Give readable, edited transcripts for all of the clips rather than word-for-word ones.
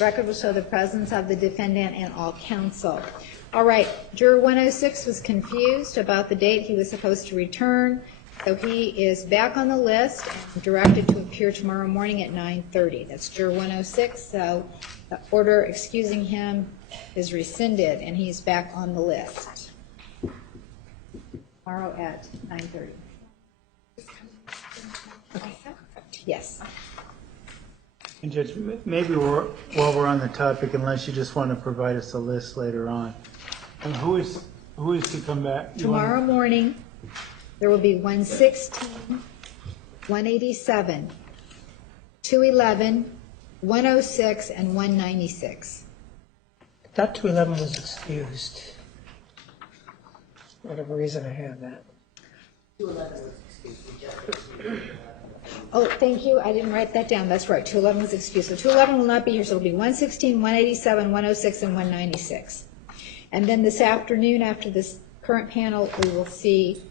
Record will show the presence of the defendant and all counsel. All right, Juror 106 was confused about the date he was supposed to return, so he is back on the list and directed to appear tomorrow morning at 9:30. That's Juror 106, so the order excusing him is rescinded, and he's back on the list tomorrow at 9:30. Okay. Yes. And Judge, maybe while we're on the topic, unless you just want to provide us a list later on, and who is to come back? Tomorrow morning, there will be 116, 187, 211, 106, and 196. I thought 211 was excused. For whatever reason, I have that. 211 was excused. Oh, thank you. I didn't write that down. That's right. 211 was excused. So 211 will not be here. So it'll be 116, 187, 106, and 196. And then this afternoon, after this current panel, we will see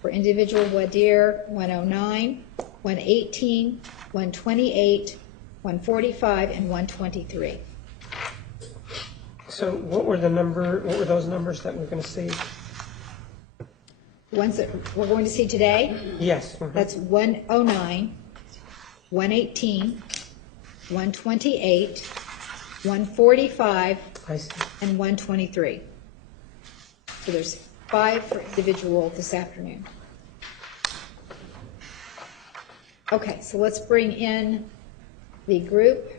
for individual voir dire 109, 118, 128, 145, and 123. So what were those numbers that we're going to see? The ones that we're going to see today? Yes. That's 109, 118, 128, 145, I see. and 123. So there's 5 for individual this afternoon. Okay, so let's bring in the group.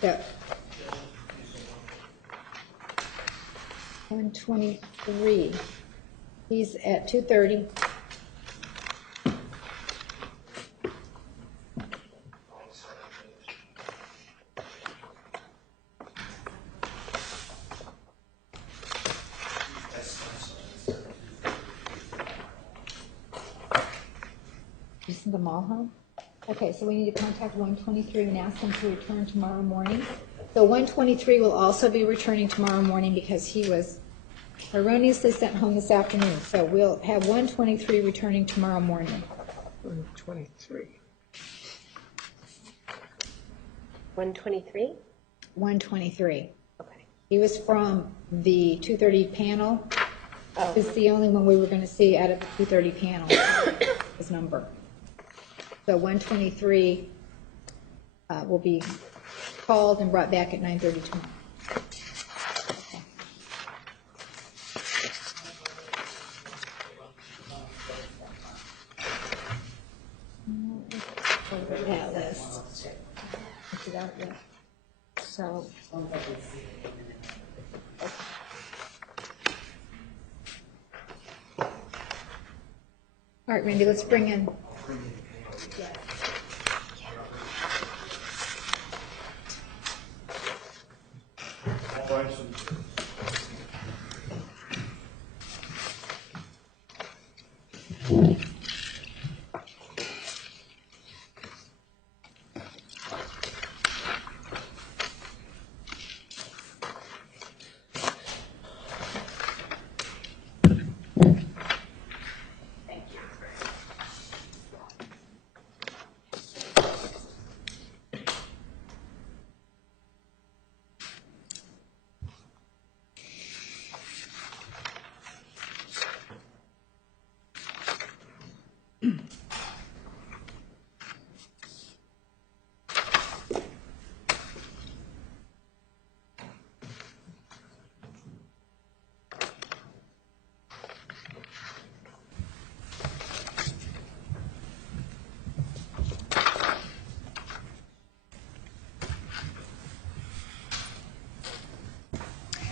The 123. He's at 2:30. You send them all home? Okay, so we need to contact 123 and ask them to return tomorrow morning. So 123 will also be returning tomorrow morning because he was erroneously sent home this afternoon. So we'll have 123 returning tomorrow morning. 123. 123? 123. Okay. He was from the 2:30 panel. It's the only one we were going to see out of the 2:30 panel, his number. So 123 will be called and brought back at 9:30 tomorrow. Okay. That list. It's it out yet. So. All right, Randy, let's bring in.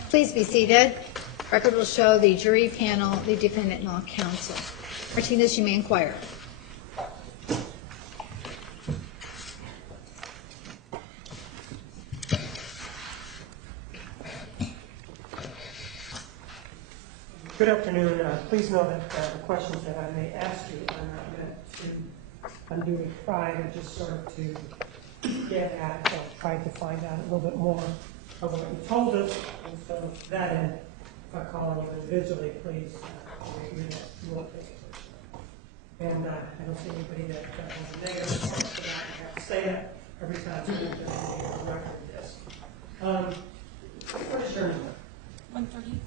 Please be seated. Record will show the jury panel, the defendant, and all counsel. Martinez, you may inquire. Good afternoon. Please know that the questions that I may ask you are not meant to unduly pry, but just sort of to get at or try to find out a little bit more of what you told us. And so to that end, if I call on you individually, please review that. You won't take it personally. And I don't see anybody that has a negative response to that. I have to say that. every time someone does a record this. What is your number? 130.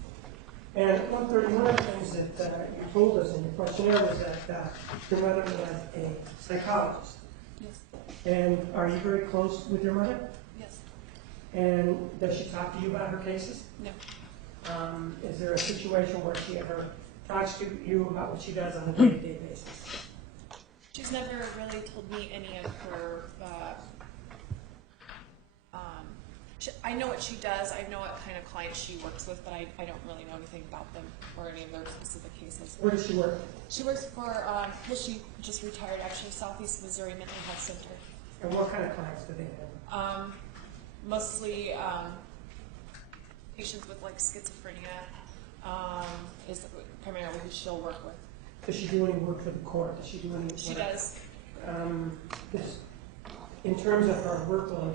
And 130, one of the things that you told us in your questionnaire was that your mother was a psychologist. Yes. And are you very close with your mother? Yes. And does she talk to you about her cases? No. Is there a situation where she ever talks to you about what she does on a day-to-day basis? She's never really told me any of her. I know what she does. I know what kind of clients she works with, but I don't really know anything about them or any of their specific cases. Where does she work? She works for, well, she just retired actually, Southeast Missouri Mental Health Center. And what kind of clients do they have? Mostly patients with like schizophrenia is primarily who she'll work with. Does she do any work for the court? Does she do any? She does. In terms of her workload,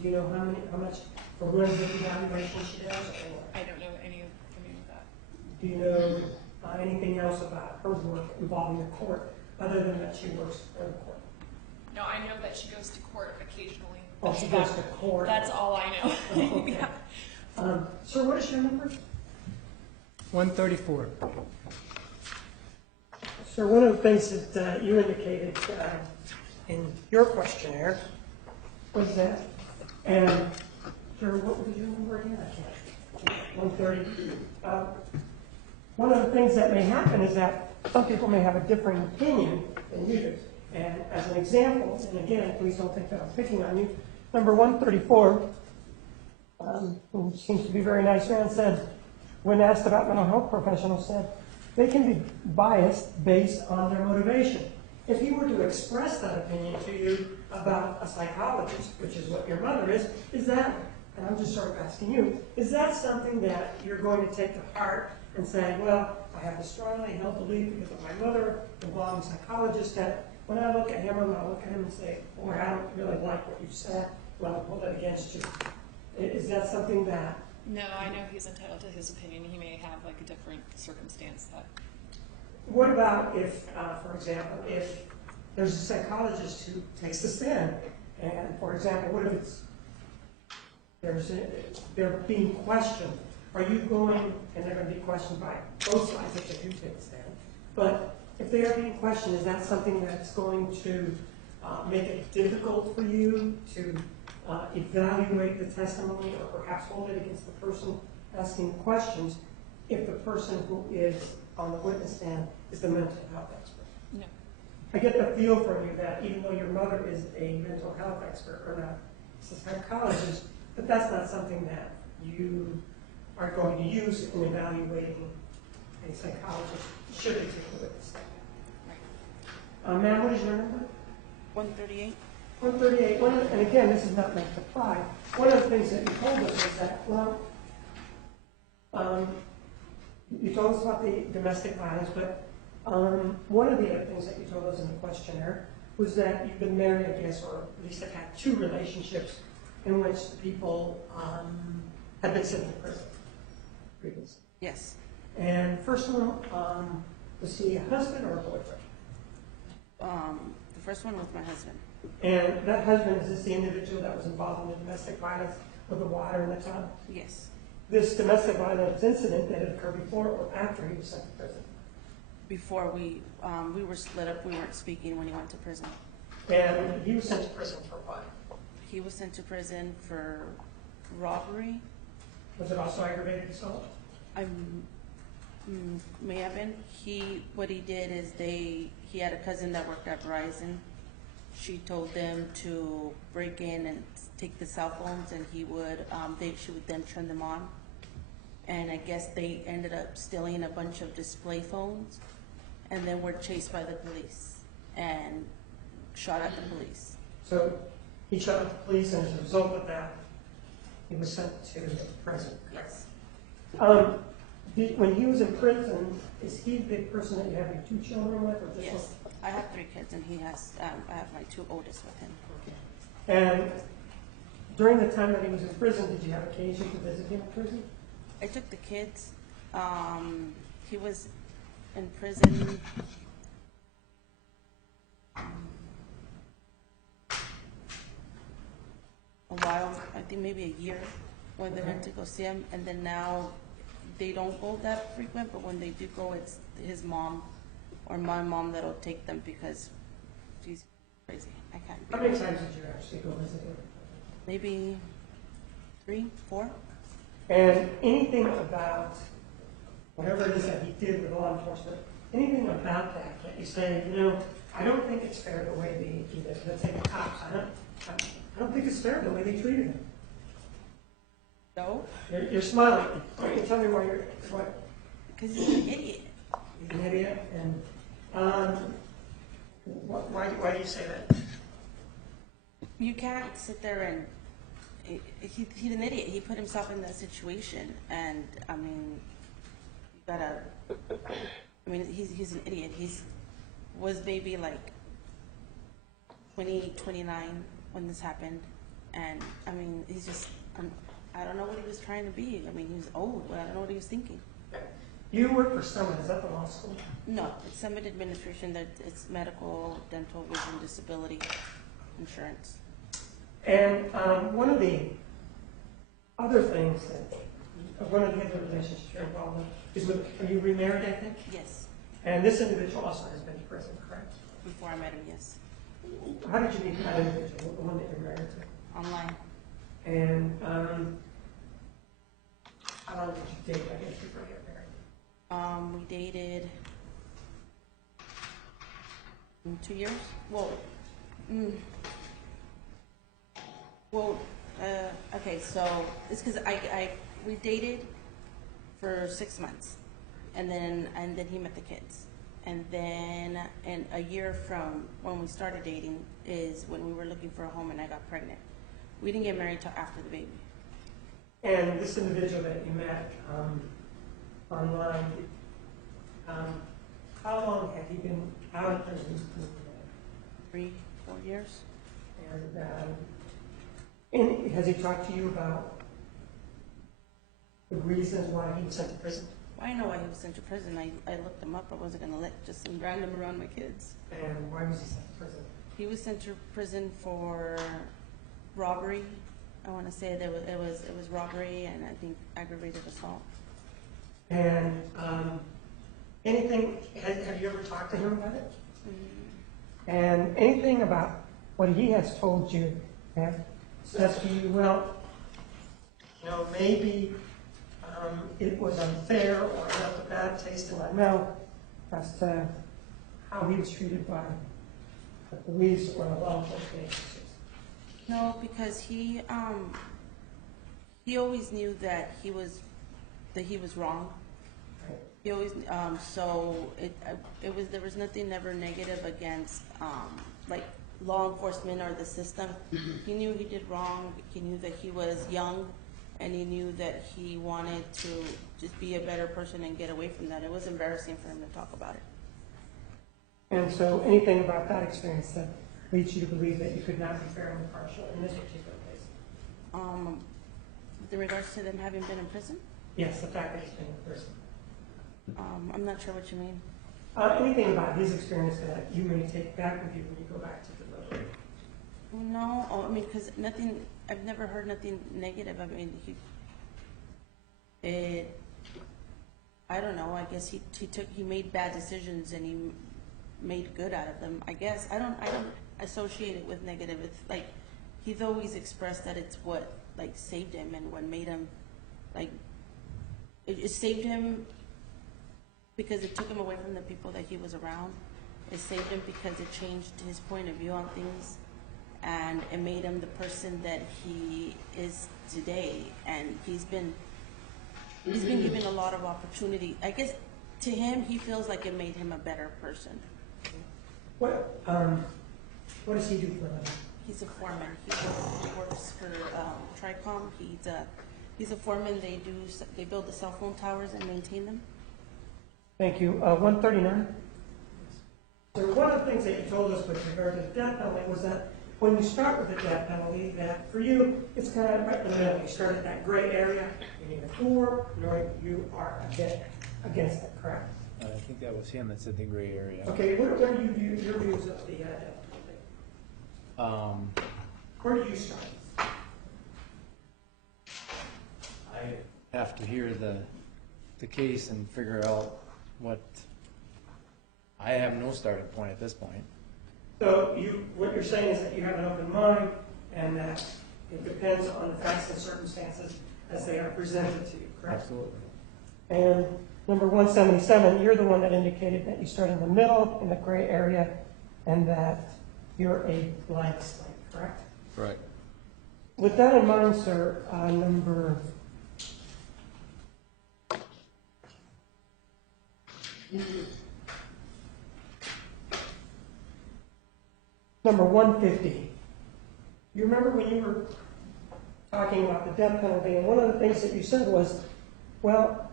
do you know how much forensic evaluation she does? Or I don't know any of that. do you know anything else about her work involving the court, other than that she works for the court? No, I know that she goes to court occasionally. Oh, she goes to court. That's all I know. Oh, okay. Yeah. Sir, what is your number? 134. Sir, one of the things that you indicated in your questionnaire was that, and sir, what was your number again? I can't. 130. One of the things that may happen is that some people may have a differing opinion than you do. And as an example, and again, please don't think that I'm picking on you, number 134, who seems to be a very nice man, said, when asked about mental health professionals, said, they can be biased based on their motivation. If he were to express that opinion to you about a psychologist, which is what your mother is that, and I'm just sort of asking you, is that something that you're going to take to heart and say, well, I have a strongly held belief because of my mother, involving psychologist, that when I look at him, I'm going to look at him and say, boy, I don't really like what you said, well, I'll hold it against you. Is that something that... No, I know he's entitled to his opinion. He may have like a different circumstance that... What about if, for example, if there's a psychologist who takes the stand, and for example, what if they're being questioned? Are you going, and they're going to be questioned by both sides if they do take the stand, but if they are being questioned, is that something that's going to make it difficult for you to evaluate the testimony or perhaps hold it against the person asking questions if the person who is on the witness stand is the mental health expert? No. I get the feel from you that even though your mother is a mental health expert or not a psychologist, but that's not something that you are going to use in evaluating a psychologist should they take the witness stand. Right. Ma'am, what is your number? 138. 138. And again, this is not meant to pry. One of the things that you told us is that, well, you told us about the domestic violence, but one of the other things that you told us in the questionnaire was that you've been married, I guess, or at least have had 2 relationships in which the people have been sent to prison previously. Yes. And first one, was he a husband or a boyfriend? The first one was my husband. And that husband, is this the individual that was involved in the domestic violence with the water in the tub? Yes. This domestic violence incident, that had occurred before or after he was sent to prison? Before we were split up, we weren't speaking when he went to prison. And he was sent to prison for what? He was sent to prison for robbery. Was it also aggravated assault? May have been. What he did is he had a cousin that worked at Verizon. She told them to break in and take the cell phones, and she would then turn them on. And I guess they ended up stealing a bunch of display phones, and then were chased by the police and shot at the police. So he shot at the police, and as a result of that, he was sent to prison. Yes. When he was in prison, is he the person that you have your 2 children with? Or this Yes. I have 3 kids, and he has. I have my 2 oldest with him. Okay. And during the time that he was in prison, did you have occasion to visit him in prison? I took the kids. He was in prison. think maybe a year when they went to go see him, and then now they don't go that frequent, but when they do go, it's his mom or my mom that'll take them because she's crazy. I can't. How many times did you actually go visit him? Maybe 3, 4. And anything about whatever it is that he did with law enforcement, anything about that you say, you know, I don't think it's fair the way they, let's say the cops, I don't think it's fair the way they treated him. No, You're smiling. Can you tell me why you're, what? because he's an idiot. He's an idiot, and why do you say that? You can't sit there and he's an idiot. He put himself in that situation, and I mean, you gotta. I mean, he's an idiot. Was maybe like 20, 29 when this happened, and I mean, he's just. I don't know what he was trying to be. I mean, he was old, but I don't know what he was thinking. You work for Summit, is that the law school? No, it's Summit Administration. That it's medical, dental, vision, disability, insurance. And one of the other things that, one of the other relationships you're involved in is with, are you remarried, I think? Yes, And this individual also has been to prison, correct? before I met him. Yes, How did you meet that individual, the one that you're married to? online. And how long did you date, I guess, before you got married? We dated 2 years. Okay, so it's because we dated for 6 months, and then he met the kids, and then a year from when we started dating is when we were looking for a home, and I got pregnant. We didn't get married till after the baby. And this individual that you met online, how long have you been out of prison? 3, 4 years. And has he talked to you about the reasons why he was sent to prison? Well, I know why he was sent to prison. I looked him up. I wasn't going to let just some random around my kids. And why was he sent to prison? He was sent to prison for robbery. I want to say that it was robbery and I think aggravated assault. And anything, have you ever talked to him about it? And anything about what he has told you that says to you, well, you know, maybe it was unfair or left a bad taste in my mouth as to how he was treated by the police or the law enforcement agencies? No, because he always knew that he was wrong. He always so there was nothing ever negative against like law enforcement or the system. He knew he did wrong. He knew that he was young, and he knew that he wanted to just be a better person and get away from that. It was embarrassing for him to talk about it. And so anything about that experience that leads you to believe that you could not be fair and impartial in this particular case? With regards to them having been in prison? Yes, the fact that he's been in prison. I'm not sure what you mean. Anything about his experience that you may take back with you when you go back to delivery? No, I mean, because nothing, I've never heard nothing negative. I mean, I don't know, I guess he made bad decisions and he made good out of them. I guess, I don't associate it with negative. It's like, he's always expressed that it's what, like, saved him and what made him, like, it saved him because it took him away from the people that he was around. It saved him because it changed his point of view on things, and it made him the person that he is today. And he's been given a lot of opportunity. I guess to him, he feels like it made him a better person. What does he do for a living? He's a foreman. He works for Tricom. He's a foreman. They build the cell phone towers and maintain them. Thank you. 139. So one of the things that you told us with regard to the death penalty was that when you start with the death penalty, that for you, it's kind of right in the middle. You start at that gray area, you're neither for nor you are against it, correct? I think that was him that said the gray area. Okay, what are your views of the death penalty? Where do you start? have to hear the case and figure out what, I have no starting point at this point. So what you're saying is that you have an open mind and that it depends on the facts and circumstances as they are presented to you, correct? Absolutely. And number 177, you're the one that indicated that you start in the middle, in the gray area, and that you're a blank slate, correct? Right. With that in mind, sir, number 150. You remember when you were talking about the death penalty, and one of the things that you said was, well,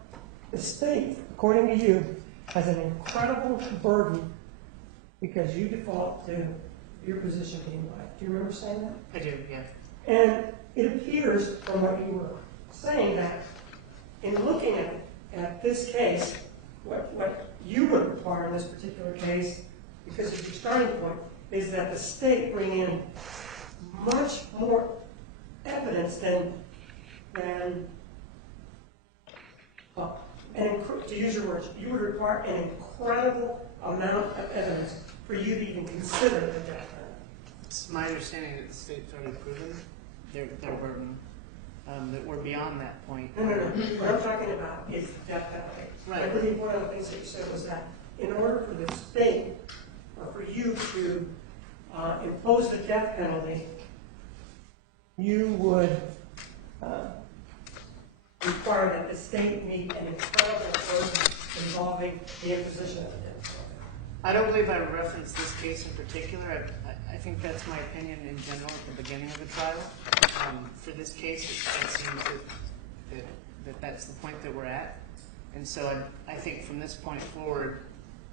the state, according to you, has an incredible burden because you default to your position being life. Do you remember saying that? I do, yeah. And it appears from what you were saying that in looking at this case, what you would require in this particular case, because of your starting point, is that the state bring in much more evidence than to use your words, you would require an incredible amount of evidence for you to even consider the death penalty. It's my understanding that the state's already proven their burden, that we're beyond that point. No. What I'm talking about is the death penalty. Right. I believe one of the things that you said was that in order for the state, or for you to impose the death penalty, you would require that the state meet an incredible burden involving the imposition of the death penalty. I don't believe I referenced this case in particular. I think that's my opinion in general at the beginning of the trial. For this case, it seems that that's the point that we're at. And so I think from this point forward,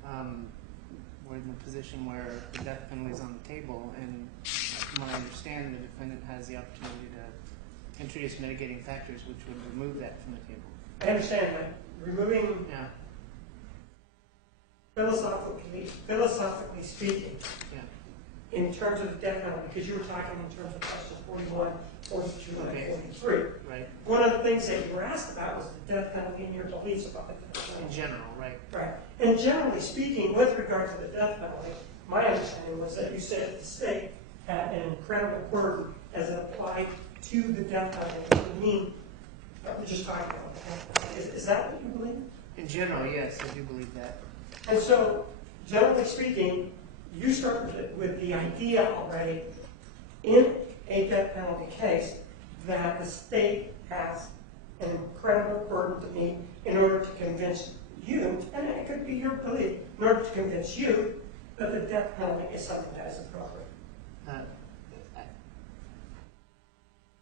we're in the position where the death penalty is on the table, and from what I understand, the defendant has the opportunity to introduce mitigating factors which would remove that from the table. I understand that. Removing, Yeah. philosophically speaking, Yeah. in terms of the death penalty, because you were talking in terms of questions 41, 42, Okay. and 43. Right. One of the things that you were asked about was the death penalty and your beliefs about the death In penalty. general, right. Right. And generally speaking, with regard to the death penalty, my understanding was that you said the state had an incredible burden as it applied to the death penalty. I mean, we're just talking about the death penalty. Is that what you believe? In general, yes, I do believe that. And so, generally speaking, you start with the idea already in a death penalty case that the state has an incredible burden to meet in order to convince you, and it could be your belief, in order to convince you that the death penalty is something that is appropriate. I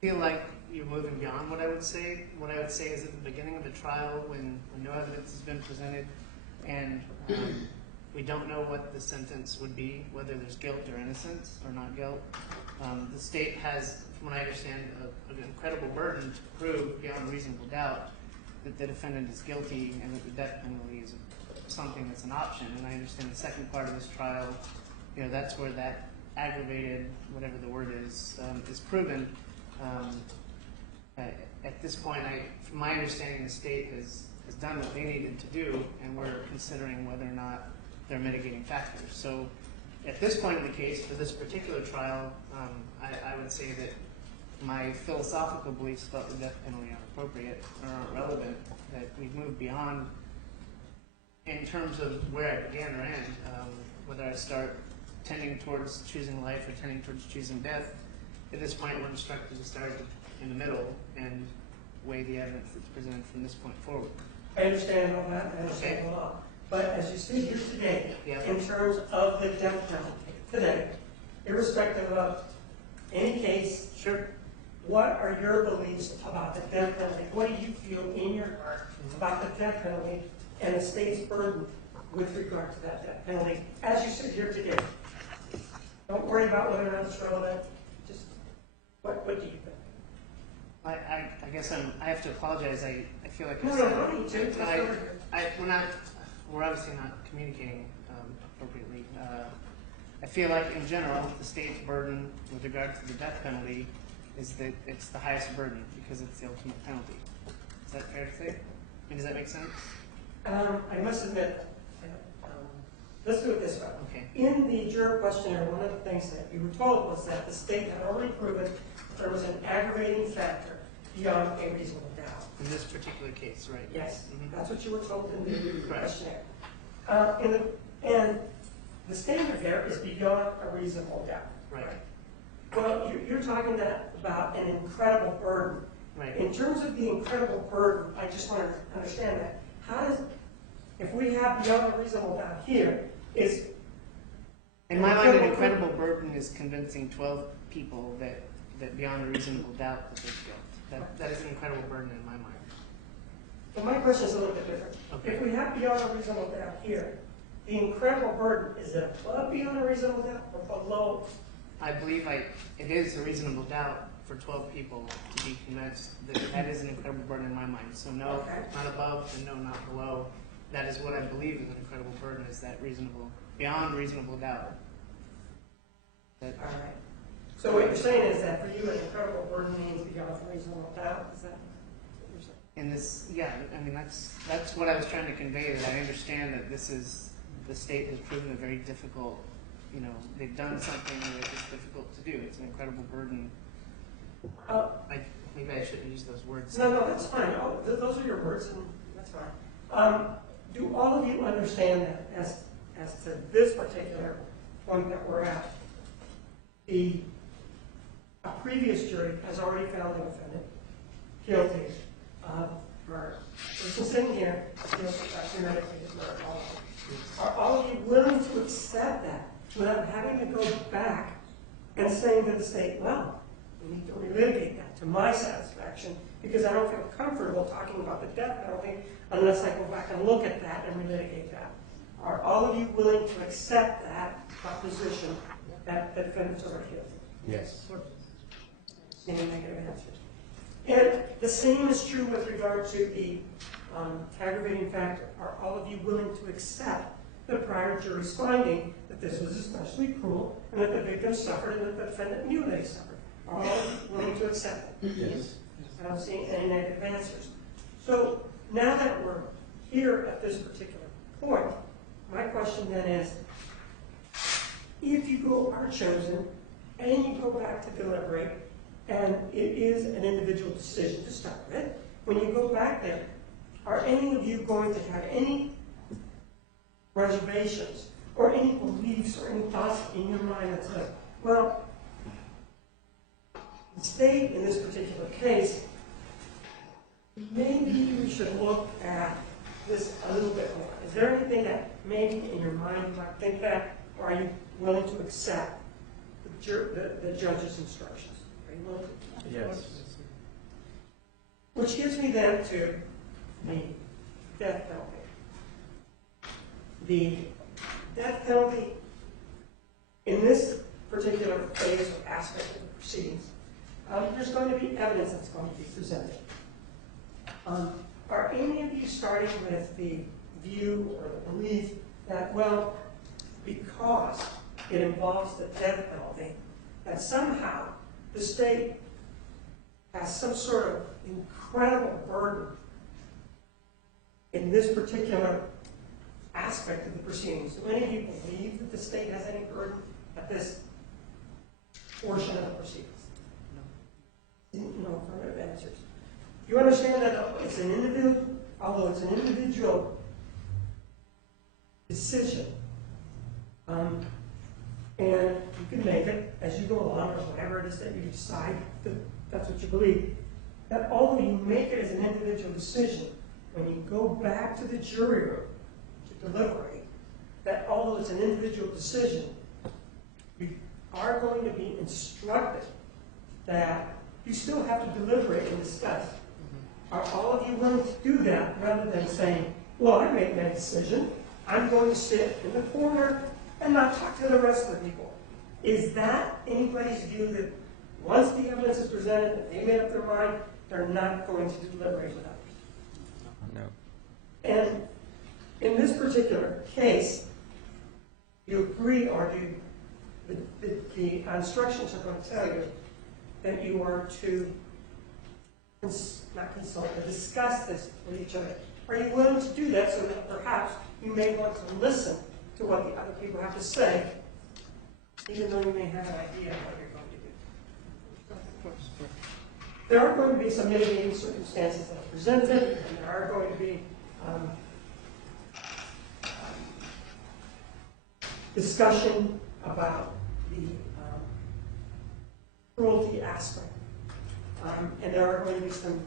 feel like you're moving beyond what I would say. What I would say is at the beginning of the trial, when no evidence has been presented, and we don't know what the sentence would be, whether there's guilt or innocence or not guilt. The state has, from what I understand, an incredible burden to prove beyond reasonable doubt that the defendant is guilty and that the death penalty is something that's an option. And I understand the second part of this trial, that's where that aggravated, whatever the word is proven. At this point, from my understanding, the state has done what they needed to do, and we're considering whether or not they're mitigating factors. So at this point in the case, for this particular trial, I would say that my philosophical beliefs about the death penalty are inappropriate or aren't relevant, that we've moved beyond in terms of where I began or end, whether I start tending towards choosing life or tending towards choosing death. At this point, we're instructed to start in the middle and weigh the evidence that's presented from this point forward. I understand all that, I understand the law. But as you sit here today, Yeah. in terms of the death penalty, today, irrespective of any case, Sure. what are your beliefs about the death penalty? What do you feel in your heart about the death penalty and the state's burden with regard to that death penalty as you sit here today? Don't worry about whether or not it's relevant. Just what do you think? I guess I have to apologize. I feel like No, no need to. Just over here. We're obviously not communicating appropriately. I feel like in general, the state's burden with regard to the death penalty is that it's the highest burden because it's the ultimate penalty. Is that fair to say? And does that make sense? I must admit, let's do it this way. Okay. In the juror questionnaire, one of the things that you were told was that the state had already proven that there was an aggravating factor beyond a reasonable doubt. In this particular case, right? Yes, Mhm. that's what you were told in the Correct. questionnaire. And the standard there is beyond a reasonable doubt. Right. Well, you're talking about an incredible burden. Right. In terms of the incredible burden, I just want to understand that. If we have beyond a reasonable doubt here, is... In my mind, an incredible burden is convincing 12 people that beyond a reasonable doubt that there's guilt. That is an incredible burden in my mind. Well, my question is a little bit different. Okay. If we have beyond a reasonable doubt here, the incredible burden, is it above beyond a reasonable doubt or below? I believe it is a reasonable doubt for 12 people to be convinced that is an incredible burden in my mind. So no, Okay. not above, and no, not below. That is what I believe is an incredible burden, is that beyond reasonable doubt. All right. So what you're saying is that for you, an incredible burden means beyond a reasonable doubt? Is that what you're saying? In this, yeah, I mean, that's what I was trying to convey, that I understand that the state has proven it very difficult. They've done something that is difficult to do. It's an incredible burden. Maybe I shouldn't use those words. No, that's fine. Oh, those are your words, and that's fine. Do all of you understand that as to this particular point that we're at, a previous jury has already found the defendant guilty of murder? Person sitting here is guilty of premeditated murder. Are all of you willing to accept that without having to go back and saying to the state, well, we need to relitigate that to my satisfaction because I don't feel comfortable talking about the death penalty unless I go back and look at that and relitigate that? Are all of you willing to accept that proposition that the defendants are guilty? Yes. Any negative answers? And the same is true with regard to the aggravating factor. Are all of you willing to accept the prior jury's finding that this was especially cruel and that the victim suffered and that the defendant knew they suffered? Are all of you willing to accept it? Yes. I don't see any negative answers. So now that we're here at this particular point, my question then is, if you are chosen and you go back to deliberate, and it is an individual decision to start with, when you go back there, are any of you going to have any reservations or any beliefs or any thoughts in your mind that says, well, the state in this particular case, maybe we should look at this a little bit more. Is there anything that maybe in your mind you might think that, or are you willing to accept the judge's instructions? Are you willing to? Yes. Which gives me then to the death penalty. The death penalty in this particular phase or aspect of the proceedings, there's going to be evidence that's going to be presented. Are any of you starting with the view or the belief that, well, because it involves the death penalty, that somehow the state has some sort of incredible burden in this particular aspect of the proceedings? Do any of you believe that the state has any burden at this portion of the proceedings? No affirmative answers. You understand that it's an individual, although it's an individual decision, and you can make it as you go along, or whatever it is that you decide that that's what you believe. That although you make it as an individual decision, when you go back to the jury room to deliberate, that although it's an individual decision, you are going to be instructed that you still have to deliberate and discuss. Are all of you willing to do that rather than saying, well, I made that decision, I'm going to sit in the corner and not talk to the rest of the people? Is that anybody's view that once the evidence is presented and they made up their mind, they're not going to deliberate with others? No. And in this particular case, you agree, or do the instructions are going to tell you that you are to not consult, but discuss this with each other. Are you willing to do that so that perhaps you may want to listen to what the other people have to say, even though you may have an idea of what you're going to do? Of course. There are going to be some mitigating circumstances that are presented, and there are going to be discussion about the cruelty aspect. And there are going to be some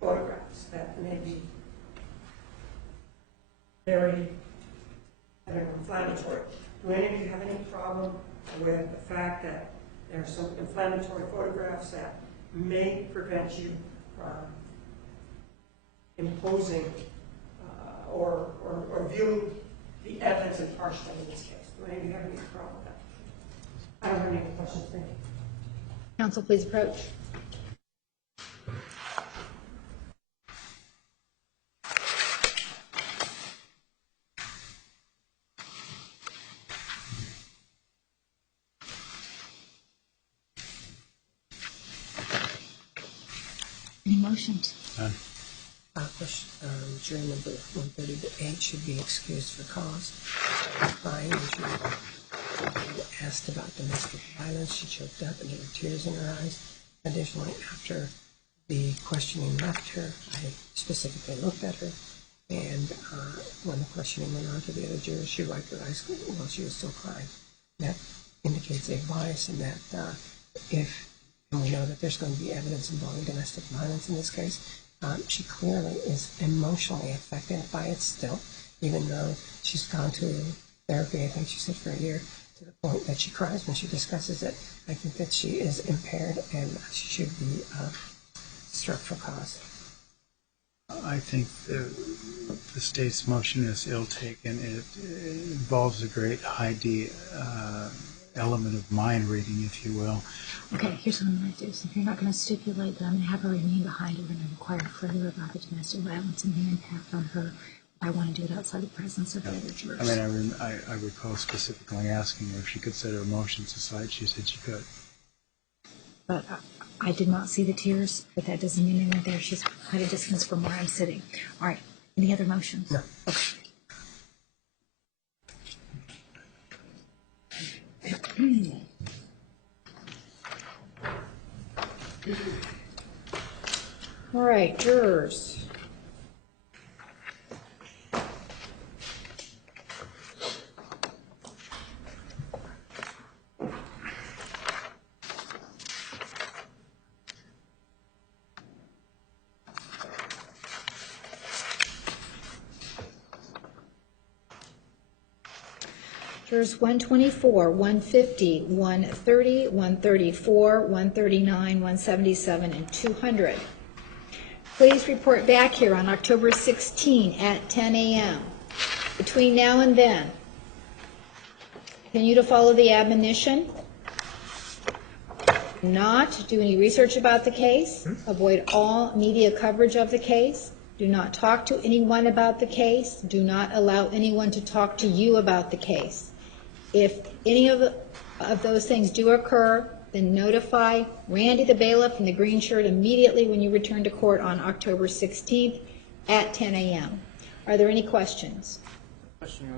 photographs that may be very inflammatory. Do any of you have any problem with the fact that there are some inflammatory photographs that may prevent you from imposing or viewing the evidence impartially in this case? Do any of you have any problem with that? I don't have any questions. Thank you. Counsel, please approach. Any motions? Jury number 138 should be excused for cause. Crying, she asked about domestic violence. She choked up and there were tears in her eyes. Additionally, after the questioning left her, I specifically looked at her, and when the questioning went on to the other jurors, she wiped her eyes while she was still crying. That indicates a bias in that and we know that there's going to be evidence involving domestic violence in this case. She clearly is emotionally affected by it still, even though she's gone to therapy, I think she said, for a year, to the point that she cries when she discusses it. I think that she is impaired and she should be struck for cause. I think the state's motion is ill taken. It involves a great high D element of mind reading, if you will. Okay, here's what I'm going to do. So if you're not going to stipulate that I'm going to have her remain behind, we're going to inquire further about the domestic violence and the impact on her. I want to do it outside the presence of the other jurors. I mean, I recall specifically asking her if she could set her emotions aside. She said she could. But I did not see the tears, but that doesn't mean anything there. She's quite a distance from where I'm sitting. All right, any other motions? No. Okay. All right, jurors. Jurors 124, 150, 130, 134, 139, 177, and 200. Please report back here on October 16 at 10 a.m. Between now and then, continue to follow the admonition. Not do any research about the case. Avoid all media coverage of the case. Do not talk to anyone about the case. Do not allow anyone to talk to you about the case. If any of those things do occur, then notify Randy the bailiff in the green shirt immediately when you return to court on October 16th at 10 a.m. Are there any questions? Question, Your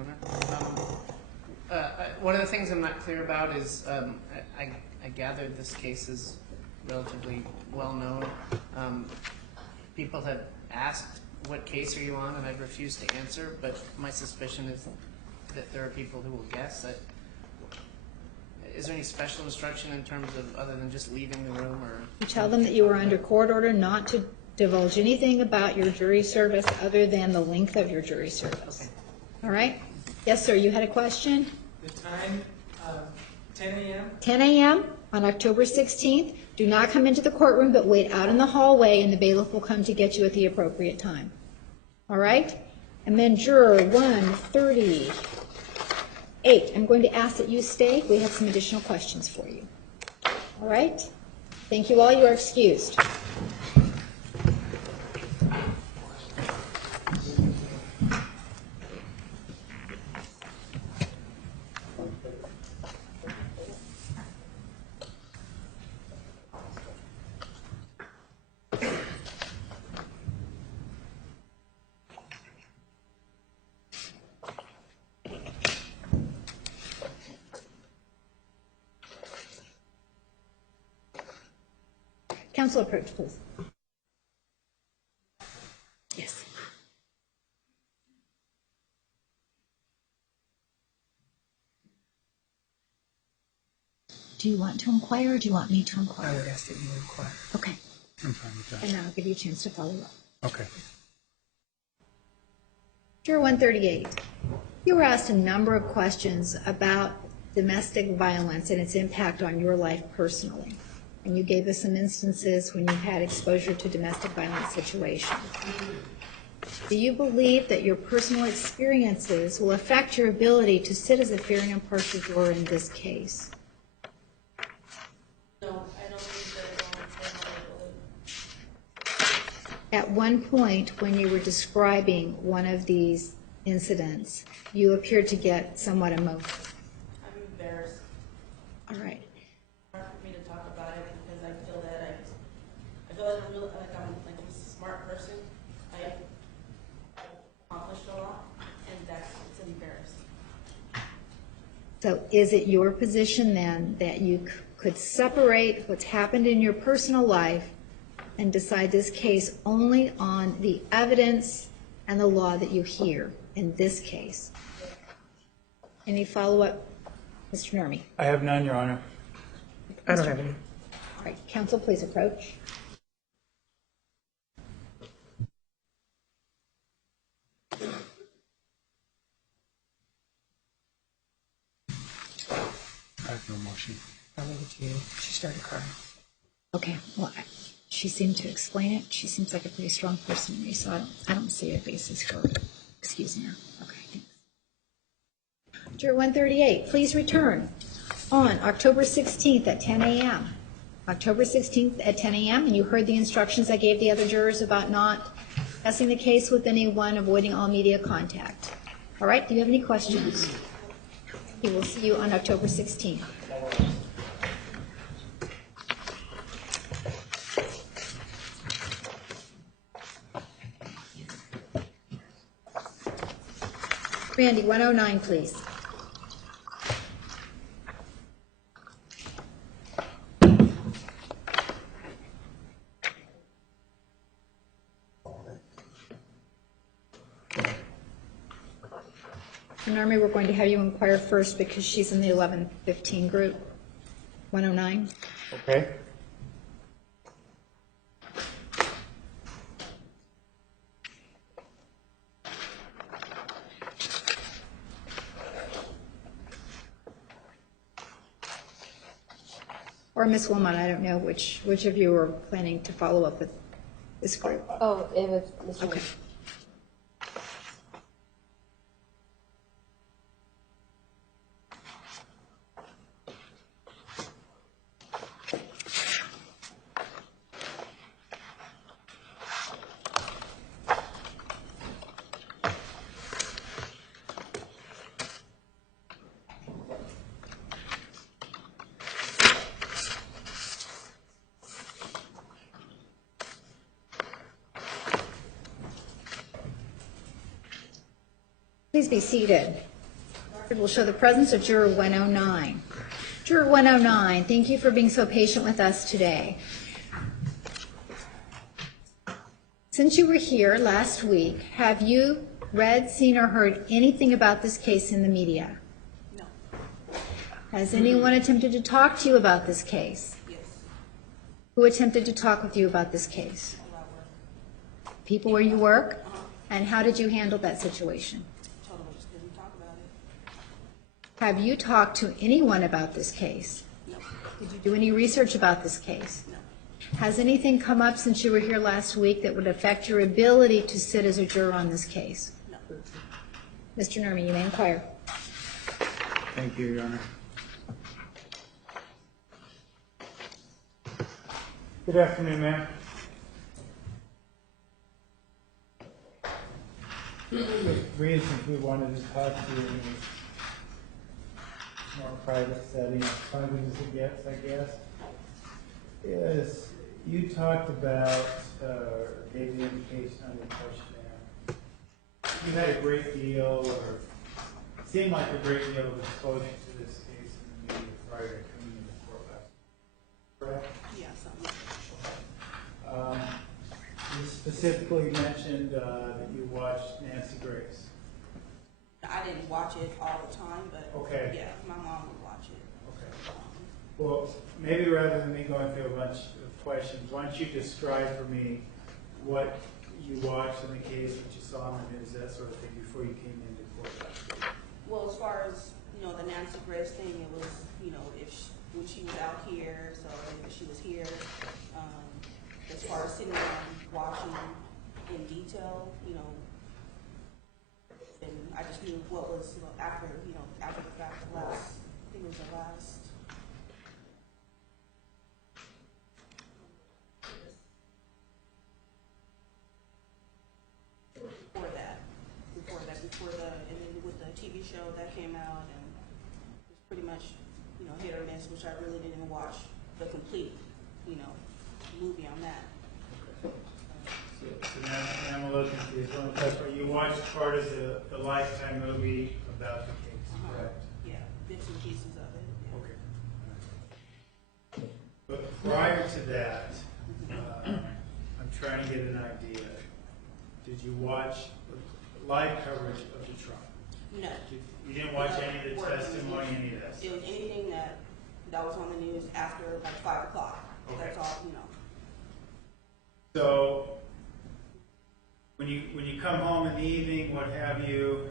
Honor. One of the things I'm not clear about is I gather this case is relatively well known. People have asked, what case are you on? And I've refused to answer, but my suspicion is that there are people who will guess. Is there any special instruction in terms of other than just leaving the room? Or You tell them that you are under court order not to divulge anything about your jury service other than the length of your jury service. Okay. All right? Yes, sir, you had a question? The time, 10 a.m.? 10 a.m. on October 16th. Do not come into the courtroom, but wait out in the hallway, and the bailiff will come to get you at the appropriate time. All right? And then juror 138. I'm going to ask that you stay. We have some additional questions for you. All right? Thank you all. You are excused. Council approach, please. Yes. Do you want to inquire or do you want me to I inquire? would ask that you inquire. Okay. I'm fine with that. And then I'll give you a chance to follow up. Okay. Juror 138, you were asked a number of questions about domestic violence and its impact on your life personally. And you gave us some instances when you had exposure to domestic violence situations. Do you believe that your personal experiences will affect your ability to sit as a fair and impartial juror in this case? No, I don't think that it will impact my ability. At one point, when you were describing one of these incidents, you appeared to get somewhat emotional. I'm embarrassed. All right. It's hard for me to talk about it because I feel that I feel like I'm a smart person. I've accomplished a lot, and it's embarrassing. So is it your position then that you could separate what's happened in your personal life and decide this case only on the evidence and the law that you hear in this case? Any follow-up, Mr. Nurmi? I have none, Your Honor. I don't have any. All right, counsel, please approach. I have no motion. I'll leave it to you. She started crying. Okay, well, she seemed to explain it. She seems like a pretty strong person to me, so I don't see a basis for excusing her. Okay, thanks. Juror 138, please return on October 16th at 10 a.m. October 16th at 10 a.m., and you heard the instructions I gave the other jurors about not discussing the case with anyone, avoiding all media contact. All right, do you have any questions? We will see you on October 16th. Randy, 109, please. Nurmi, we're going to have you inquire first because she's in the 1115 group. 109. Okay. Or Miss Wilmot, I don't know which of you are planning to follow up with this group. Oh, it was Mr. Okay. Please be seated. It will show the presence of Juror 109. Juror 109, thank you for being so patient with us today. Since you were here last week, have you read, seen, or heard anything about this case in the media? No. Has anyone attempted to talk to you about this case? Yes. Who attempted to talk with you about this case? People where you work? And how did you handle that situation? Told them we just didn't talk about it. Have you talked to anyone about this case? No. Did you do any research about this case? No. Has anything come up since you were here last week that would affect your ability to sit as a juror on this case? No. Mr. Nurmi, you may inquire. Thank you, Your Honor. Good afternoon, ma'am. The reason we wanted to talk to you in a more private setting, as private as it gets, I guess, is you talked about, gave the indication on your questionnaire. You had a great deal, or seemed like a great deal of exposure to this case in the media prior to coming to the courthouse. Correct? Yeah, something. You specifically mentioned that you watched Nancy Grace. I didn't watch it all the time, but Okay. yeah, my mom would watch it. Okay. Well, maybe rather than me going through a bunch of questions, why don't you describe for me what you watched in the case, what you saw in the news, that sort of thing, before you came into court last week? Well, as far as, the Nancy Grace thing, it was, when she was out here, so if she was here, as far as sitting down watching in detail, and I just knew what was, after the fact, I think it was the last. And then with the TV show that came out, and it was pretty much, hit or miss, which I really didn't even watch the complete, movie on that. So now I'm a little confused. One question, you watched part of the Lifetime movie about the case, correct? Yeah, bits and pieces of it. Yeah. Okay. But prior to that, I'm trying to get an idea. Did you watch live coverage of the trial? No. You didn't watch any of the testimony, any of that It stuff? was anything that was on the news after like 5 o'clock. Okay. That's all, So when you come home in the evening, what have you,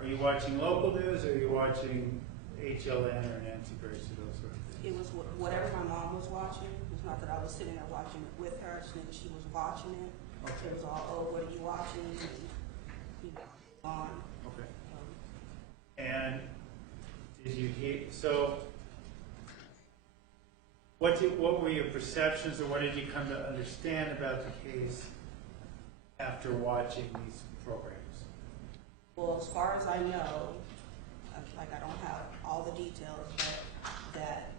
are you watching local news or are you watching HLN or Nancy Grace or those sort of things? It was whatever my mom was watching. It's not that I was sitting there watching it with her. It's that she was watching it. Okay. It was all, what are you watching? And, on. Okay. And did you hear, so what were your perceptions or what did you come to understand about the case after watching these programs? Well, as far as I know, I don't have all the details, but that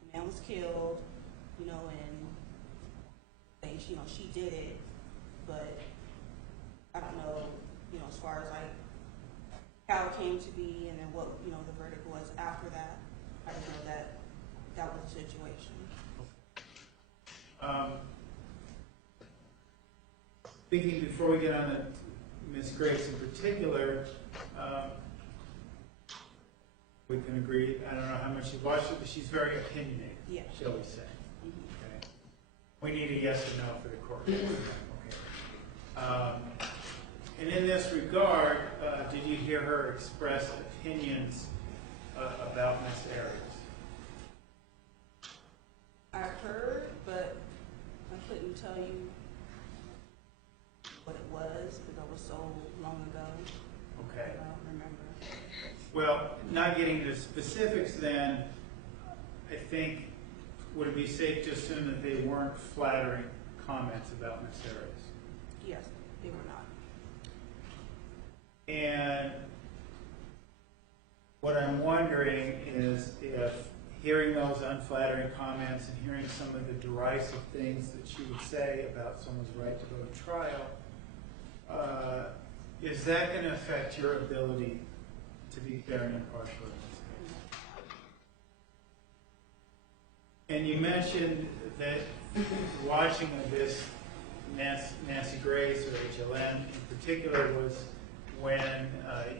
the man was killed, and she did it, but I don't know, as far as how it came to be and then what, the verdict was after that. I don't know that was the situation. Speaking before we get on to Ms. Grace in particular, we can agree, I don't know how much you've watched it, but she's very opinionated, Yeah. shall we say. Mm-hmm. Okay. We need a yes or no for the court. Okay. And in this regard, did you hear her express opinions about Ms. Arias? I heard, but I couldn't tell you what it was because it was so long ago. Okay. I don't remember. Well, not getting to specifics then, I think, would it be safe to assume that they weren't flattering comments about Ms. Arias? Yes, they were not. And what I'm wondering is if hearing those unflattering comments and hearing some of the derisive things that she would say about someone's right to go to trial, is that going to affect your ability to be fair and impartial in this case? And you mentioned that watching of this Nancy Grace or HLN in particular was when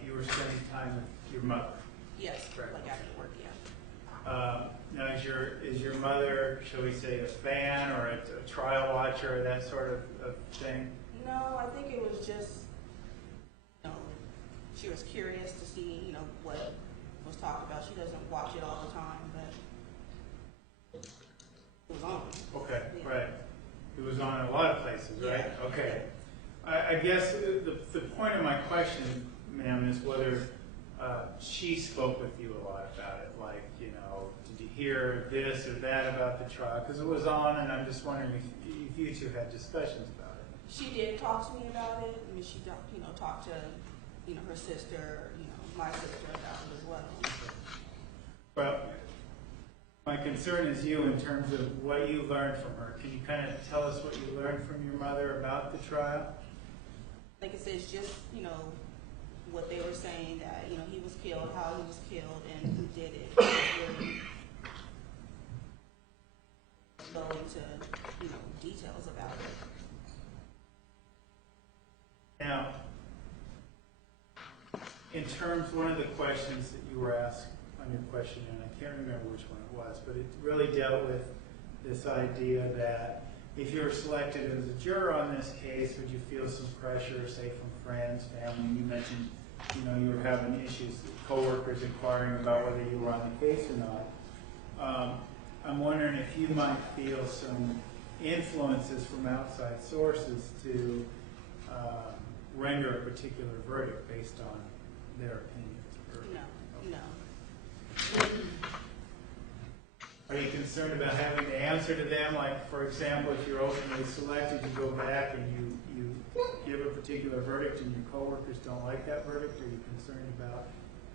you were spending time with your mother. Yes, Correct. like after work, yeah. Now, is your mother, shall we say, a fan or a trial watcher or that sort of thing? No, I think it was just, she was curious to see, what was talked about. She doesn't watch it all the time, but it was on. Okay, Yeah. right. It was on in a lot of places, right? Yeah. Okay. I guess the point of my question, ma'am, is whether she spoke with you a lot about it. Like, did you hear this or that about the trial? Because it was on, and I'm just wondering if you two had discussions about it. She did talk to me about it. I mean, she, talked to, her sister, my sister about it as well. Well, my concern is you in terms of what you learned from her. Can you kind of tell us what you learned from your mother about the trial? Like I said, it's just, what they were saying, that, he was killed, how he was killed, and who did it. It was really go into, details about it. Now, in terms, one of the questions that you were asked on your question, and I can't remember which one it was, but it really dealt with this idea that if you were selected as a juror on this case, would you feel some pressure, say from friends, family? And you mentioned, you were having issues, coworkers inquiring about whether you were on the case or not. I'm wondering if you might feel some influences from outside sources to render a particular verdict based on their opinions. No. Are you concerned about having to answer to them? Like, for example, if you're ultimately selected, you go back and you give a particular verdict and your coworkers don't like that verdict? Are you concerned about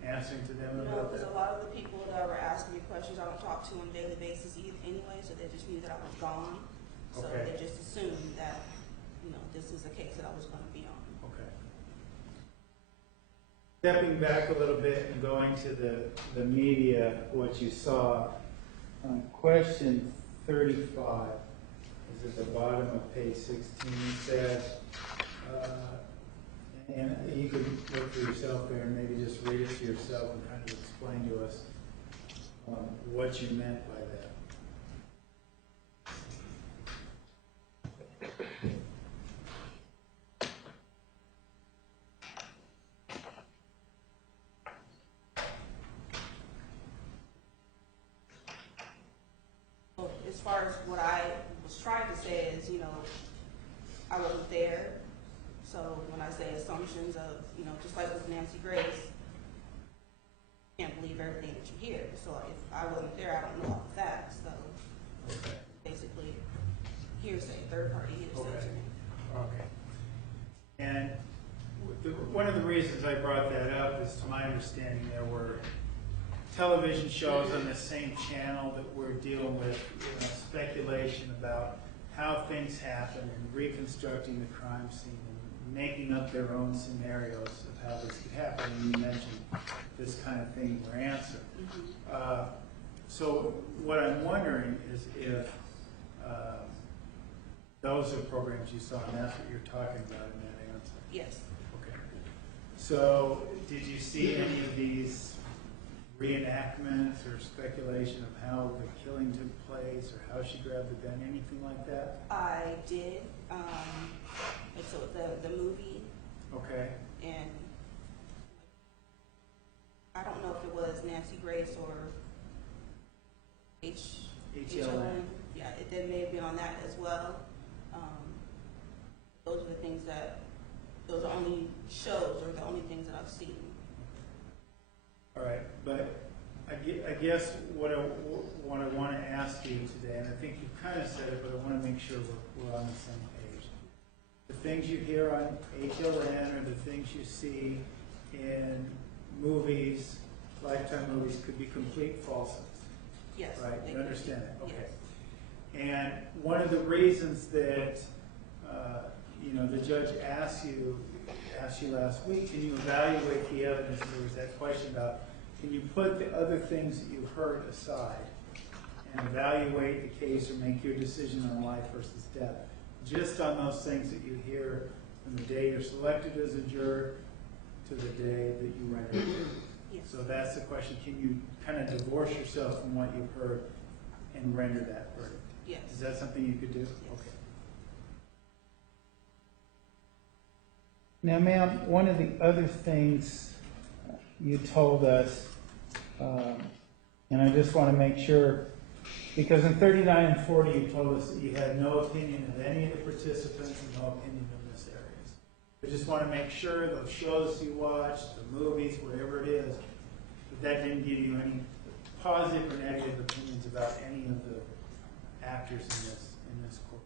answering to them No, about because that? a lot of the people that were asking me questions I don't talk to on a daily basis anyway, so they just knew that I was gone. So Okay. they just assumed that, this was a case that I was going to be on. Okay. Stepping back a little bit and going to the media, what you saw, question 35 is at the bottom of page 16. It says, and you can look for yourself there and maybe just read it to yourself and kind of explain to us what you meant by that. As far as what I was trying to say is, I wasn't there. So when I say assumptions of, just like with Nancy Grace, you can't believe everything that you hear. So if I wasn't there, I don't know all the facts. So Okay. basically, hearsay, third party hearsay to me. Okay. And one of the reasons I brought that up is, to my understanding, there were television shows on the same channel that were dealing with speculation about how things happen and reconstructing the crime scene and making up their own scenarios of how this could happen. And you mentioned this kind of thing in your answer. So what I'm wondering is if those are programs you saw, and that's what you're talking about in that answer. Yes. Okay. So did you see any of these reenactments or speculation of how the killing took place or how she grabbed the gun, anything like that? I did. So the movie, Okay. and I don't know if it was Nancy Grace or HLN. Yeah, it may have been on that as well. Those are the things those are only shows or the only things that I've seen. All right, but I guess what I want to ask you today, and I think you kind of said it, but I want to make sure we're on the same page. The things you hear on HLN or the things you see in movies, Lifetime movies, could be complete falsehoods. Yes. Right, you understand that? Okay. Yes. And one of the reasons that the judge asked you last week, can you evaluate the evidence? There was that question about, can you put the other things that you've heard aside and evaluate the case or make your decision on life versus death, just on those things that you hear from the day you're selected as a juror to the day that you render a verdict? Yes. So that's the question. Can you kind of divorce yourself from what you've heard and render that verdict? Yes. Is that something you could do? Yes. Okay. Now, ma'am, one of the other things you told us, and I just want to make sure, because in 39 and 40 you told us that you had no opinion of any of the participants and no opinion of Miss Arias. I just want to make sure those shows you watched, the movies, whatever it is, that didn't give you any positive or negative opinions about any of the actors in this court.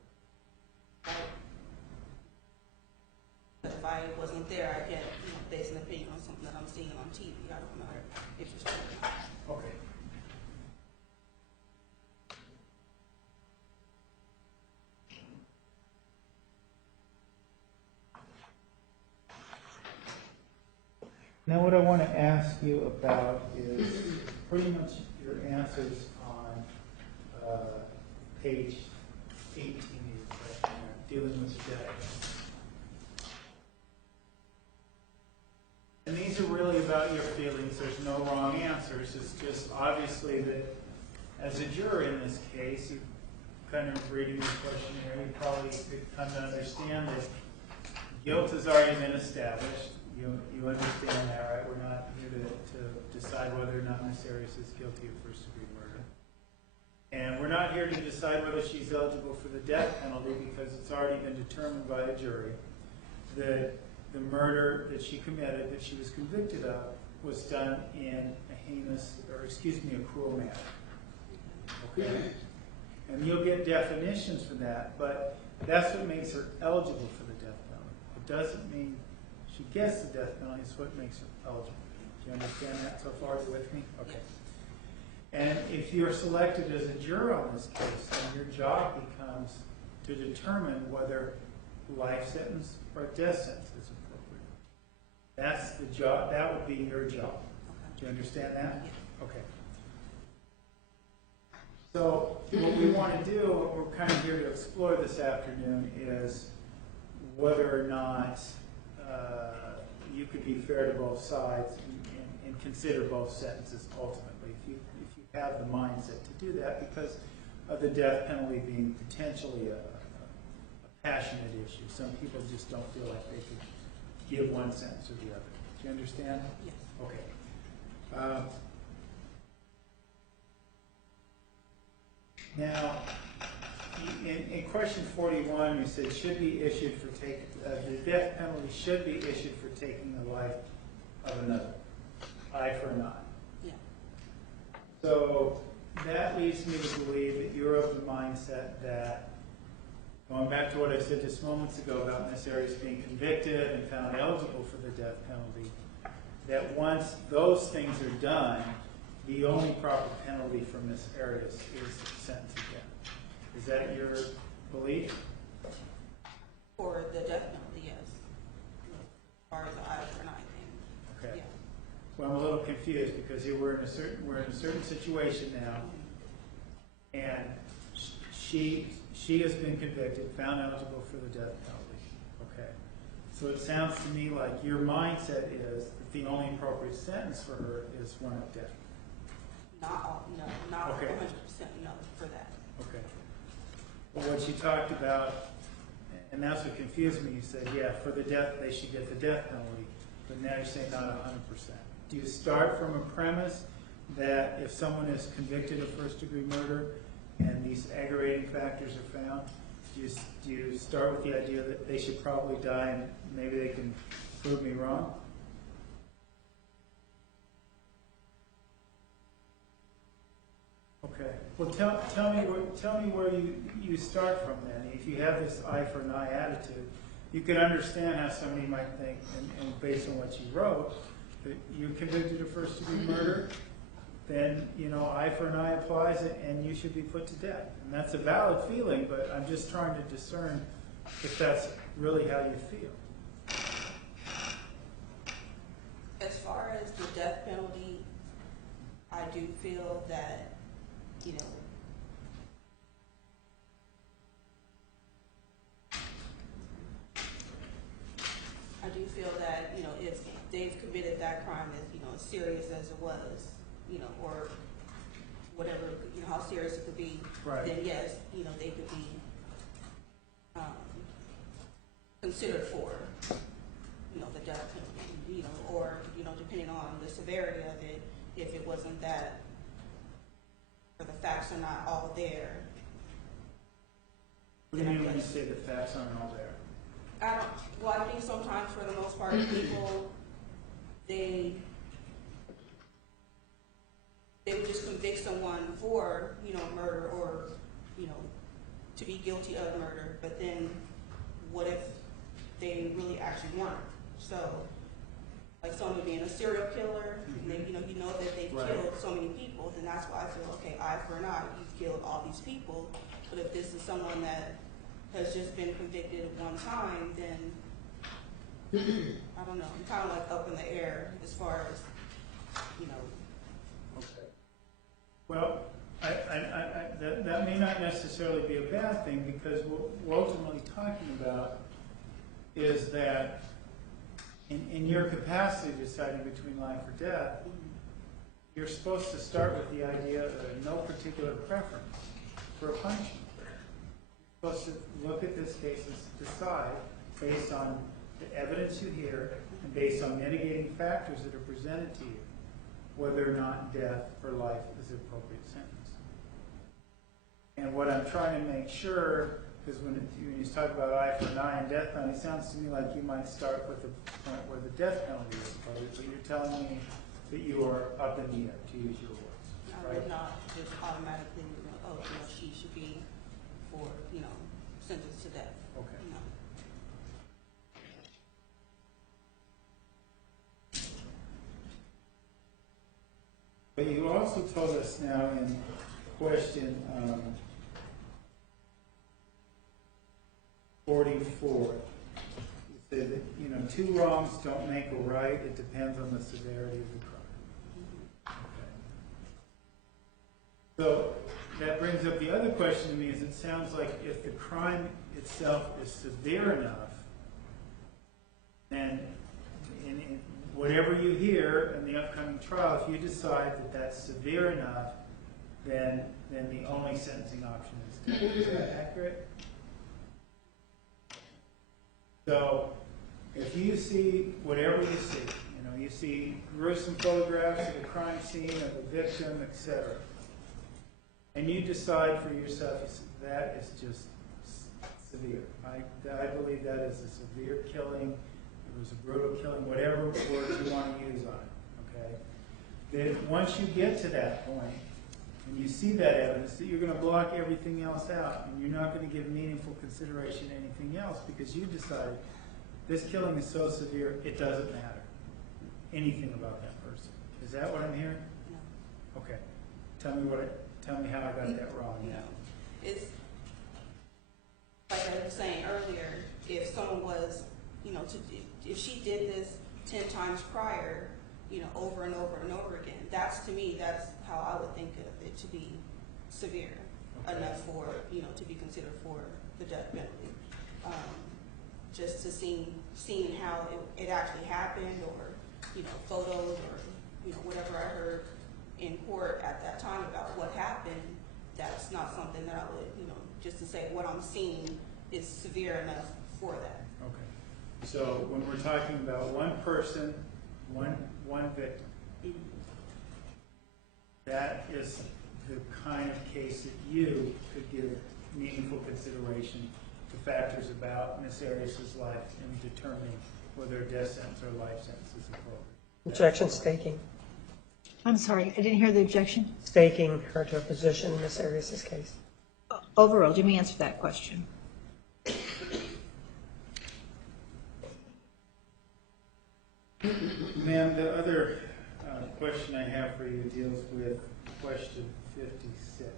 But if I wasn't there, I can't base an opinion on something that I'm seeing on TV. I don't know if it's true or not. Okay. Now what I want to ask you about is pretty much your answers on page 18 of dealing with the death penalty. And these are really about your feelings. There's no wrong answers. It's just obviously that as a juror in this case, you kind of reading the questionnaire, you probably could come to understand that guilt has already been established. You understand that, right? We're not here to decide whether or not Miss Arias is guilty of first-degree murder. And we're not here to decide whether she's eligible for the death penalty because it's already been determined by a jury that the murder that she committed, that she was convicted of, was done in a heinous, or excuse me, a cruel manner. Okay? And you'll get definitions for that, but that's what makes her eligible for the death penalty. It doesn't mean she gets the death penalty, it's what makes her eligible. Do you understand that so far? Are you with me? Okay. And if you're selected as a juror on this case, then your job becomes to determine whether life sentence or death sentence is appropriate. That's the job, that would be your job. Do you understand that? Okay. So what we want to do, what we're kind of here to explore this afternoon, is whether or not you could be fair to both sides and consider both sentences ultimately. If you have the mindset to do that, because of the death penalty being potentially a passionate issue. Some people just don't feel like they could give one sentence or the other. Do you understand? Yes. Okay. Now, in question 41, you said should be issued for the death penalty should be issued for taking the life of another. Eye for an eye. Yeah. So that leads me to believe that you're of the mindset that, going back to what I said just moments ago about Miss Arias being convicted and found eligible for the death penalty, that once those things are done, the only proper penalty for Miss Arias is sentence to death. Is that your belief? For the death penalty, yes. As far as the eye for an eye thing. Okay. Yeah. Well, I'm a little confused because we're in a certain situation now, and she has been convicted, found eligible for the death penalty. Okay. So it sounds to me like your mindset is that the only appropriate sentence for her is one of death. Not 100% Okay. no for that. Okay. Well, what you talked about, and that's what confused me, you said, yeah, for the death, they should get the death penalty, but now you're saying not 100%. Do you start from a premise that if someone is convicted of first-degree murder and these aggravating factors are found, do you start with the idea that they should probably die and maybe they can prove me wrong? Okay. Well, tell me where you start from then. If you have this eye for an eye attitude, you can understand how somebody might think, and based on what you wrote, that you're convicted of first-degree murder, then, eye for an eye applies and you should be put to death. And that's a valid feeling, but I'm just trying to discern if that's really how you feel. As far as the death penalty, I do feel that, if they've committed that crime as serious as it was, or whatever, how serious it could be, Right. then yes, they could be considered for, the death penalty, or, depending on the severity of it, if it wasn't that, or the facts are not all there. What do you mean when you say the facts aren't all there? I think sometimes for the most part, people, they would just convict someone for, murder or, to be guilty of murder, but then what if they really actually weren't? So, like someone being a serial killer, and they, you know that they've Right. killed so many people, then that's why I feel, okay, eye for an eye, you've killed all these people, but if this is someone that has just been convicted one time, then I don't know. I'm kind of like up in the air as far as, Okay. Well, that may not necessarily be a bad thing, because what we're ultimately talking about is that in your capacity of deciding between life or death, you're supposed to start with the idea of no particular preference for a punishment. You're supposed to look at this case and decide, based on the evidence you hear and based on mitigating factors that are presented to you, whether or not death or life is the appropriate sentence. And what I'm trying to make sure, because when you talk about eye for an eye and death penalty, it sounds to me like you might start with the point where the death penalty is imposed, but you're telling me that you are up in the air, to use your words. I would not just automatically, she should be for, sentenced to death. Okay. No. But you also told us now in question 44, you said that, two wrongs don't make a right, it depends on the severity of the crime. Okay. So that brings up the other question to me, is it sounds like if the crime itself is severe enough, then in whatever you hear in the upcoming trial, if you decide that that's severe enough, then the only sentencing option is death. Is that accurate? So if you see whatever you see, you see gruesome photographs of a crime scene, of a victim, etc., and you decide for yourself that is just severe. I believe that is a severe killing. It was a brutal killing, whatever words you want to use on it. Okay. Then once you get to that point, and you see that evidence, that you're going to block everything else out, and you're not going to give meaningful consideration to anything else, because you decided this killing is so severe it doesn't matter anything about that person. Is that what I'm hearing? No. Okay. Tell me how I got that wrong. No. It's like I was saying earlier, if someone was, if she did this 10 times prior, over and over and over again, that's how I would think of it to be severe enough for, to be considered for the death penalty. Just to seeing how it actually happened, or, photos, or, whatever I heard in court at that time about what happened, that's not something that I would, just to say what I'm seeing is severe enough for that. Okay. So when we're talking about one person, one victim, that is the kind of case that you could give meaningful consideration to factors about Ms. Arias' life in determining whether a death sentence or life sentence is appropriate. Objection, staking. I'm sorry, I didn't hear the objection. Staking her to a position in Miss Arias' case. Overall, let me answer that question. Ma'am, the other question I have for you deals with question 56.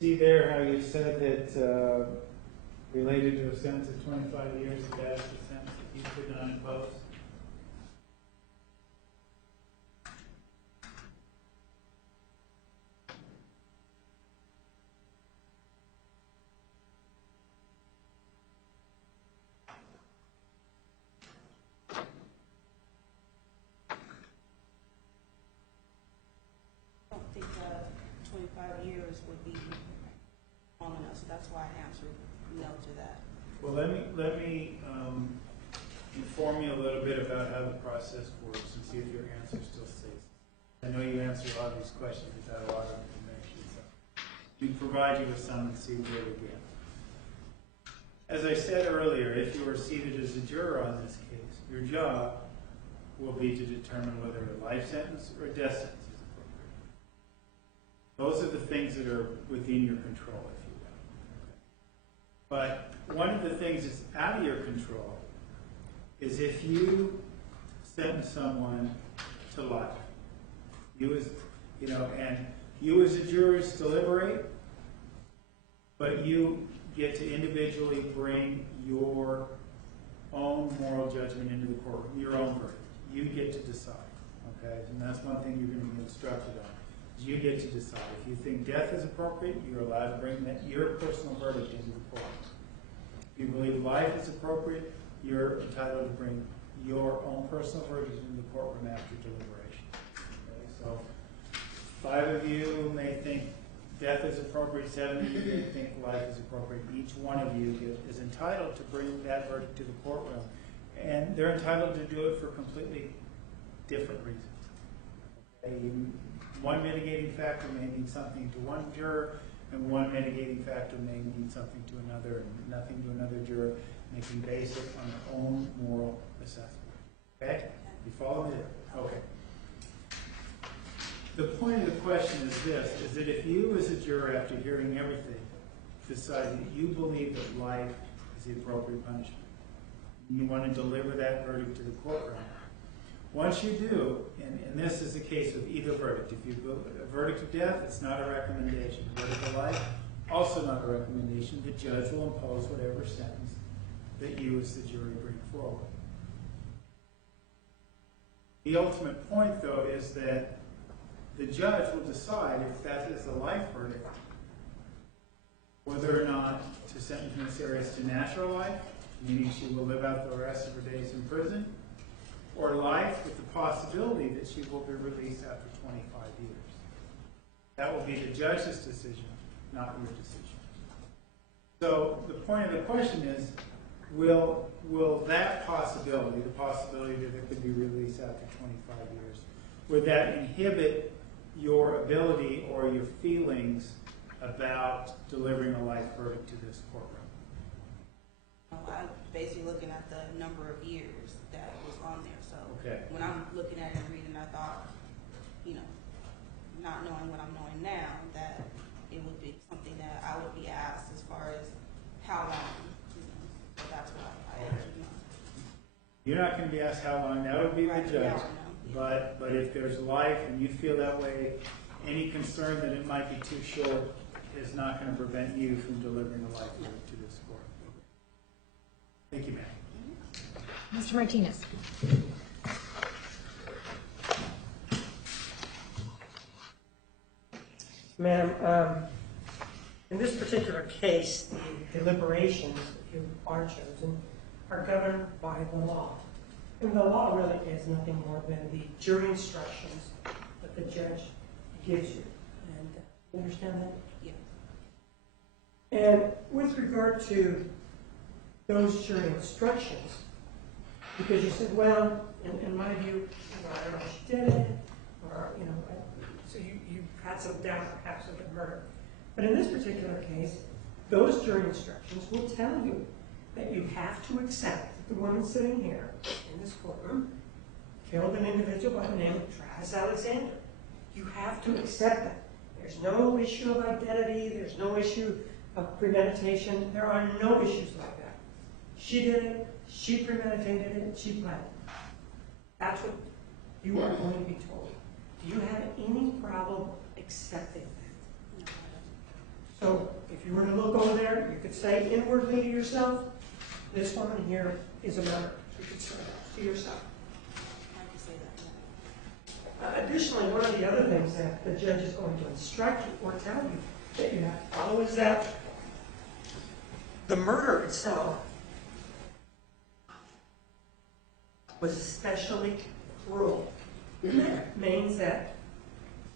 See there how you said that related to a sentence of 25 years, that's the sentence that you could not impose? I don't think 25 years would be long enough, so that's why I answered no to that. Well, let me inform you a little bit about how the process works and see if your answer still stays. I know you answered a lot of these questions without a lot of information, so we provide you with some and see where we get. As I said earlier, if you are seated as a juror on this case, your job will be to determine whether a life sentence or a death sentence is appropriate. Those are the things that are within your control, if you will. But one of the things that's out of your control is if you sentence someone to life. And You as a jurors deliberate, but you get to individually bring your own moral judgment into the courtroom, your own verdict. You get to decide, okay? And that's one thing you're going to be instructed on. Is you get to decide. If you think death is appropriate, you're allowed to bring that your personal verdict into the court. If you believe life is appropriate, you're entitled to bring your own personal verdict into the courtroom after deliberation. Okay? So 5 of you may think death is appropriate, 7 of you may think life is appropriate. Each one of you is entitled to bring that verdict to the courtroom. And they're entitled to do it for completely different reasons. Okay? One mitigating factor may mean something to one juror, and one mitigating factor may mean something to another, and nothing to another juror. They can base it on their own moral assessment. Okay? You follow me there? Okay. The point of the question is this, is that if you as a juror, after hearing everything, decide that you believe that life is the appropriate punishment, and you want to deliver that verdict to the courtroom, once you do, and this is the case with either verdict, if you go a verdict of death, it's not a recommendation. A verdict of life, also not a recommendation. The judge will impose whatever sentence that you as the jury bring forward. The ultimate point, though, is that the judge will decide if that is a life verdict, whether or not to sentence Ms. Arias to natural life, meaning she will live out the rest of her days in prison, or life with the possibility that she will be released after 25 years. That will be the judge's decision, not your decision. So the point of the question is, will that possibility, the possibility that it could be released after 25 years, would that inhibit your ability or your feelings about delivering a life verdict to this courtroom? I'm basically looking at the number of years that was on there. So Okay. when I'm looking at it and reading, I thought, not knowing what I'm knowing now, that it would be something that I would be asked as far as how long. So that's why I asked you. You're not going to be asked how long. That would be the judge. But if there's life and you feel that way, any concern that it might be too short is not going to prevent you from delivering a life verdict to this court. Thank you, ma'am. Mr. Martinez. Ma'am, in this particular case, the deliberations that you are chosen are governed by the law. And the law really is nothing more than the jury instructions that the judge gives you. And you understand that? Yeah. And with regard to those jury instructions, because you said, well, in my view, I don't know if she did it, or, so you had some doubt perhaps of the murder. But in this particular case, those jury instructions will tell you that you have to accept that the woman sitting here in this courtroom killed an individual by the name of Travis Alexander. You have to accept that. There's no issue of identity. There's no issue of premeditation. There are no issues like that. She did it. She premeditated it. She planned it. That's what you are going to be told. Do you have any problem accepting that? No, I don't. So if you were to look over there, you could say inwardly to yourself, this woman here is a murderer. You could say that to yourself. I can say that. Yeah. Additionally, one of the other things that the judge is going to instruct you or tell you that you have to follow is that the murder itself was especially cruel. That means that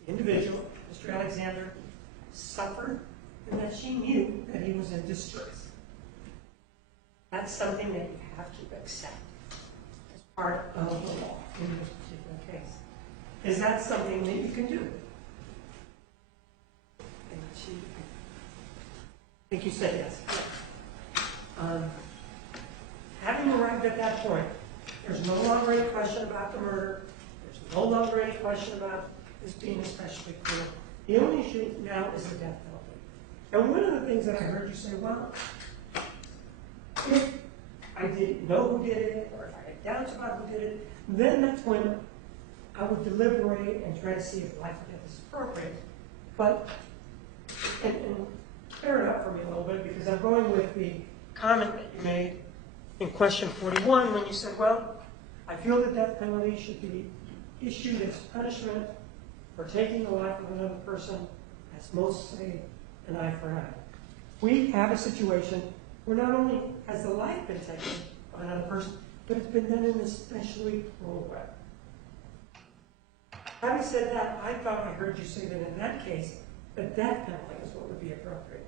the individual, Mr. Alexander, suffered and that she knew that he was in distress. That's something that you have to accept as part of the law in this particular case. Is that something that you can do? I think you said yes. Having arrived at that point, there's no longer any question about the murder. There's no longer any question about this being especially cruel. The only issue now is the death penalty. And one of the things that I heard you say, well, if I didn't know who did it, or if I had doubts about who did it, then that's when I would deliberate and try to see if life or death is appropriate. But, and clear it up for me a little bit, because I'm going with the comment that you made in question 41 when you said, well, I feel the death penalty should be issued as punishment for taking the life of another person, as most say, an eye for an eye. We have a situation where not only has the life been taken of another person, but it's been done in an especially cruel way. Having said that, I thought I heard you say that in that case, the death penalty is what would be appropriate.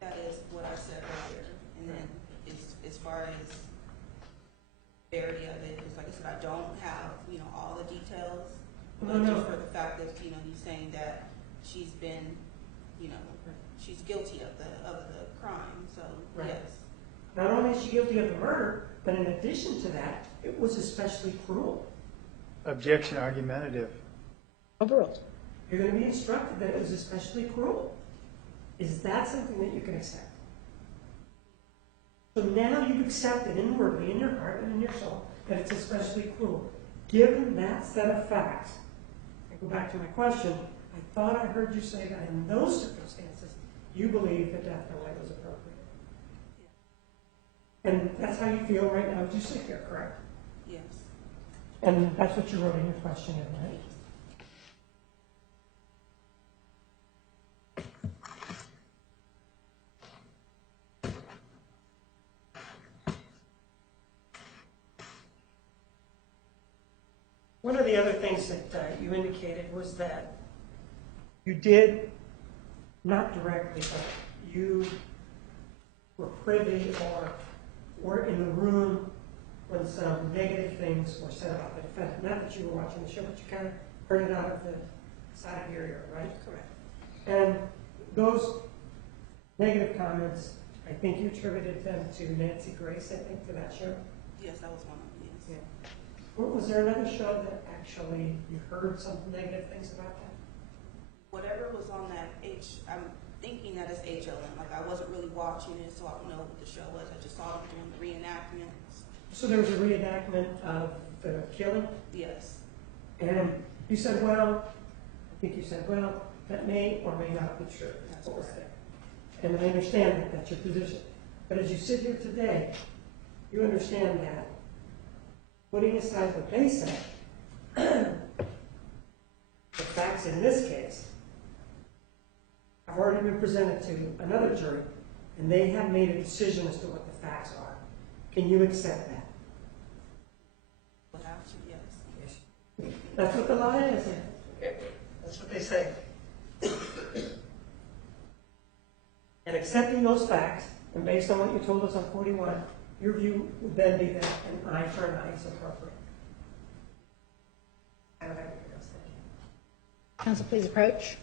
That is what I said earlier. And then as far as severity of it, it's like I said, I don't have, all the details. But just for the fact that, he's saying that she's been, she's guilty of the crime. So, Right. Yes. Not only is she guilty of the murder, but in addition to that, it was especially cruel. Objection argumentative. Overruled. You're going to be instructed that it was especially cruel. Is that something that you can accept? So now you've accepted inwardly, in your heart and in your soul, that it's especially cruel. Given that set of facts, I go back to my question, I thought I heard you say that in those circumstances, you believe the death penalty was appropriate. And that's how you feel right now as you sit here, correct? Yes. And that's what you wrote in your question, right? One of the other things that you indicated was that you did, not directly, but you were privy or were in the room when some negative things were said about the defendant. Not that you were watching the show, but you kind of heard it out of the side of your ear, right? Correct. And those negative comments, I think you attributed them to Nancy Grace, I think, to that show. Yes, that was one of them, yes. Yeah. Was there another show that actually you heard some negative things about that? Whatever was on that I'm thinking that it's HLN. Like, I wasn't really watching it, so I don't know what the show was. I just saw them doing the reenactments. So there was a reenactment of the killing? Yes. And you said, well, I think you said, well, that may or may not be true. That's what was correct. there. And I understand that that's your position. But as you sit here today, you understand that, putting aside what they said, the facts in this case have already been presented to another jury, and they have made a decision as to what the facts are. Can you accept that? Without you, yes. Yes. That's what the law is. That's what they say. And accepting those facts, and based on what you told us on 41, your view would then be that an eye for an eye is appropriate. I don't have anything else. Thank you. Counsel, please approach.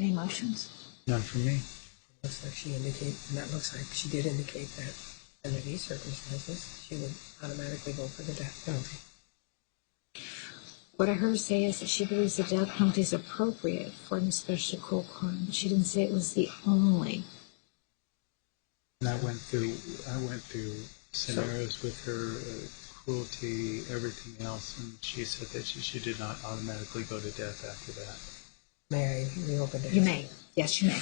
Any motions? None for me. Looks like she indicate, and that looks like she did indicate that under these circumstances, she would automatically vote for the death penalty. What I heard her say is that she believes the death penalty is appropriate for an especially cruel crime. She didn't say it was the only. And I went through scenarios with her, cruelty, everything else, and she said that she did not automatically go to death after that. May I reopen it? You may. Yes, you may.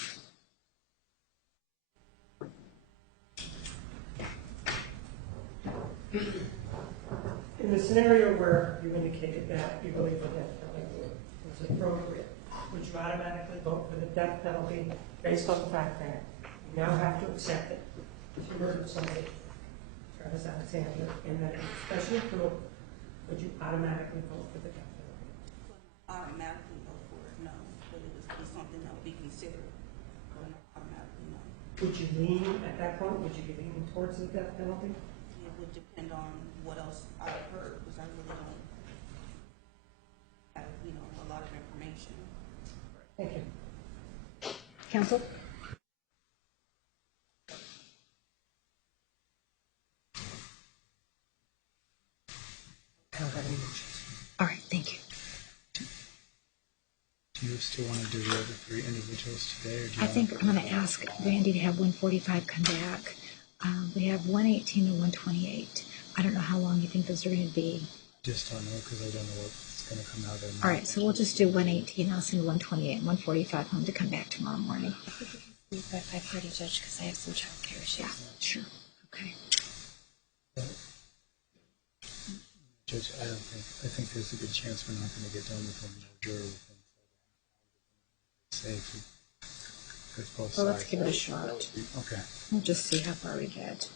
In the scenario where you indicated that you believe the death penalty was appropriate, would you automatically vote for the death penalty based on the fact that you now have to accept it? She murdered somebody, Travis Alexander, and that it's especially cruel. Would you automatically vote for the death penalty? Automatically go for it, no. But it would be something that would be considered. But not automatically, no. Would you lean, at that point, would you be leaning towards the death penalty? It would depend on what else I heard, because I really don't have, a lot of information. Thank you. Counsel? individuals today, or do you I want think I'm going to ask Randy to have 145 come back. We have 118 and 128. I don't know how long you think those are going to be. just don't know because I don't know what's going to come out of All right, so we'll just do 118. I'll send 128 and 145 home to come back tomorrow morning. Leave by 5:30, Judge, because I have some childcare issues. Yeah, sure. Okay. Judge, I think there's a good chance we're not going to get done with one more juror within safe with both Well, sides. let's give it a shot. Okay. We'll just see how far we get.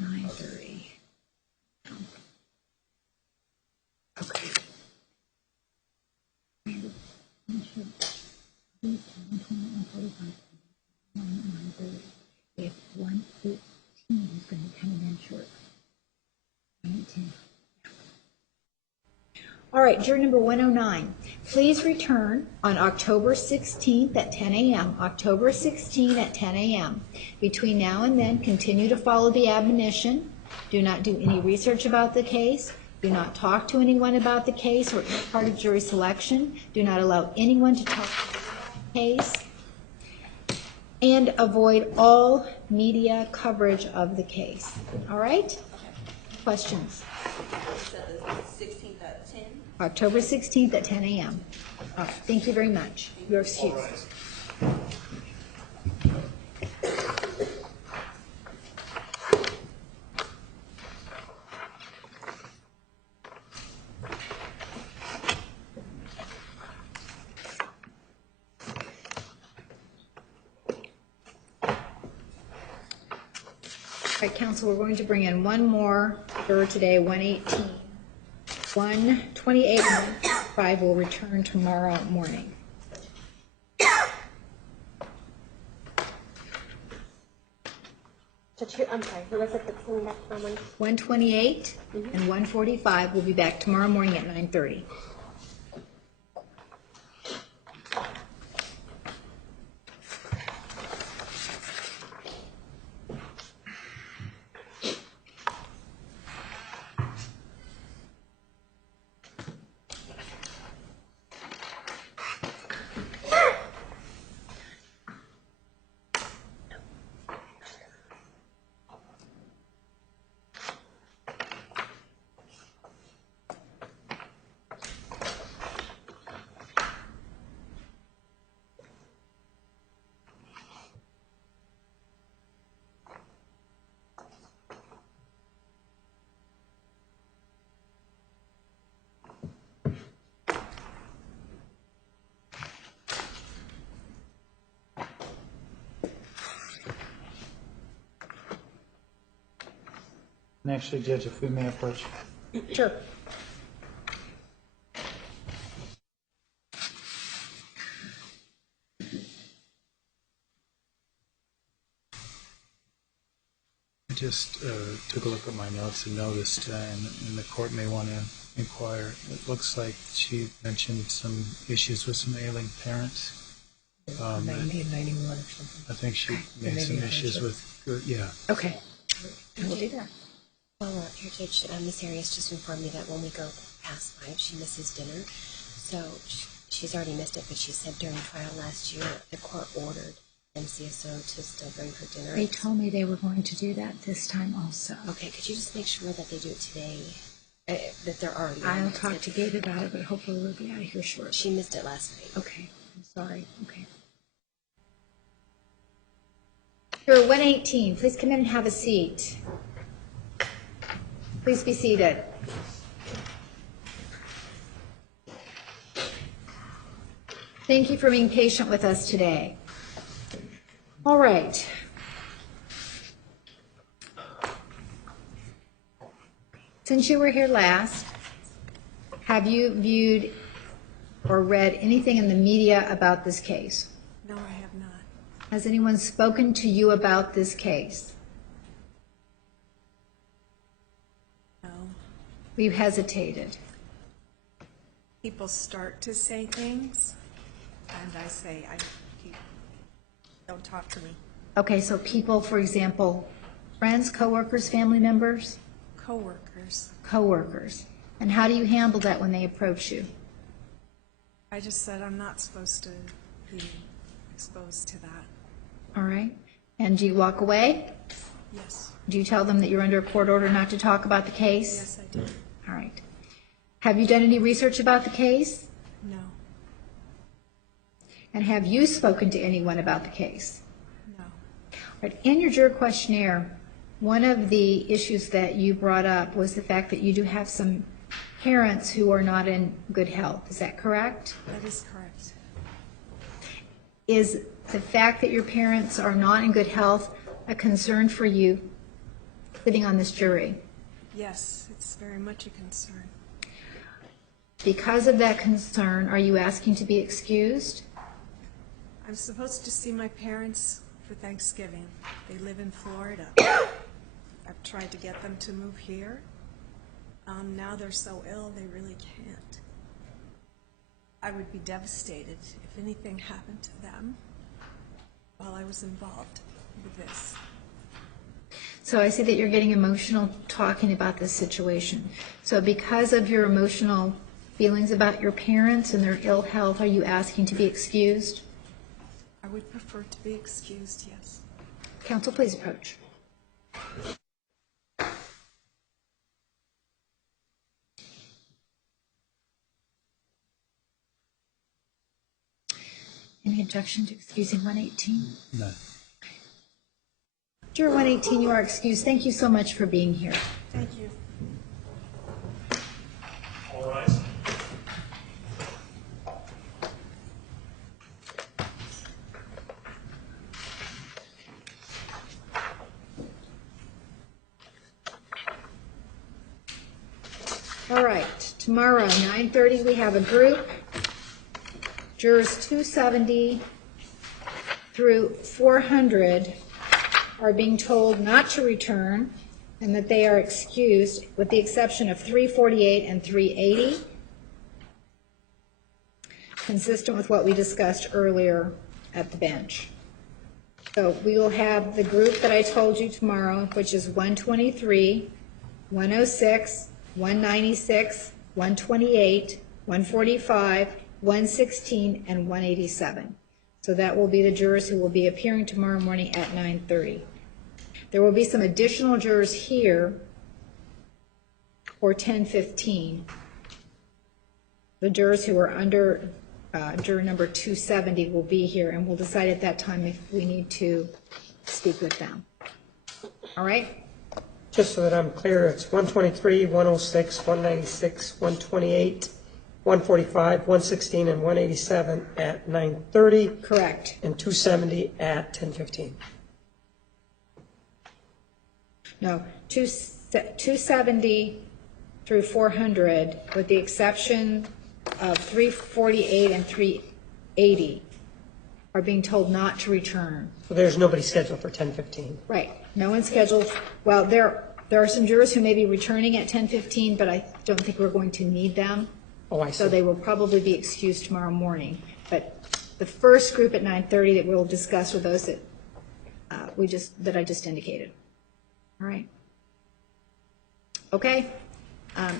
9:30. Okay. If 118 is going to come in short. 118. All right, juror number 109. Please return on October 16th at 10 a.m. October 16th at 10 a.m. Between now and then, continue to follow the admonition. Do not do any research about the case. Do not talk to anyone about the case or any part of jury selection. Do not allow anyone to talk about the case. And avoid all media coverage of the case. All right? Questions? You said the 16th at 10? October 16th at 10 a.m. All right, thank you very much. You're excused. All right, counsel, we're going to bring in one more juror today, 118. 128 and 155 will return tomorrow morning. I'm sorry, who was it that's coming back tomorrow morning? 128 and 145 will be back tomorrow morning at 9:30. And actually, Judge, if we may approach. Sure. I just took a look at my notes and noticed, and the court may want to inquire. It looks like she mentioned some issues with some ailing parents. 90 and 91 or something. I think she made some issues with, yeah. Okay. We'll do that. Well, here, Judge, Miss Arias just informed me that when we go past 5, she misses dinner. So she's already missed it, but she said during trial last year, the court ordered MCSO to still bring her dinner. They told me they were going to do that this time also. Okay, could you just make sure that they do it today? That they're already. I'll talk to Gabe about it, but hopefully we'll be out of here shortly. She missed it last night. Okay, I'm sorry. Okay. Juror 118, please come in and have a seat. Please be seated. Thank you for being patient with us today. All right. Since you were here last, have you viewed or read anything in the media about this case? No, I have not. Has anyone spoken to you about this case? No. We've hesitated. People start to say things, and I say, don't talk to me. Okay, so people, for example, friends, coworkers, family members? coworkers. Coworkers. And how do you handle that when they approach you? I just said I'm not supposed to be exposed to that. All right. And do you walk away? Yes. Do you tell them that you're under a court order not to talk about the case? Yes, I do. All right. Have you done any research about the case? No. And have you spoken to anyone about the case? No. All right. In your juror questionnaire, one of the issues that you brought up was the fact that you do have some parents who are not in good health. Is that correct? That is correct. Is the fact that your parents are not in good health a concern for you sitting on this jury? Yes, it's very much a concern. Because of that concern, are you asking to be excused? I'm supposed to see my parents for Thanksgiving. They live in Florida. I've tried to get them to move here. Now they're so ill, they really can't. I would be devastated if anything happened to them while I was involved with this. So I see that you're getting emotional talking about this situation. So because of your emotional feelings about your parents and their ill health, are you asking to be excused? I would prefer to be excused, yes. Counsel, please approach. Any objection to excusing 118? No. Juror 118, you are excused. Thank you so much for being here. Thank you. All rise. All right, tomorrow, 9:30, we have a group. Jurors 270 through 400 are being told not to return and that they are excused with the exception of 348 and 380, consistent with what we discussed earlier at the bench. So we will have the group that I told you tomorrow, which is 123, 106, 196, 128, 145, 116, and 187. So that will be the jurors who will be appearing tomorrow morning at 9:30. There will be some additional jurors here for 10:15. The jurors who are under juror number 270 will be here, and we'll decide at that time if we need to speak with them. All right? Just so that I'm clear, it's 123, 106, 196, 128, 145, 116, and 187 at 9:30. Correct. And 270 at 10:15. No, 270 through 400, with the exception of 348 and 380, are being told not to return. So there's nobody scheduled for 10:15. Right. No one's scheduled. Well, there are some jurors who may be returning at 10:15, but I don't think we're going to need them. Oh, I see. So they will probably be excused tomorrow morning. But the first group at 9:30 that we'll discuss are those that I just indicated. All right. Okay.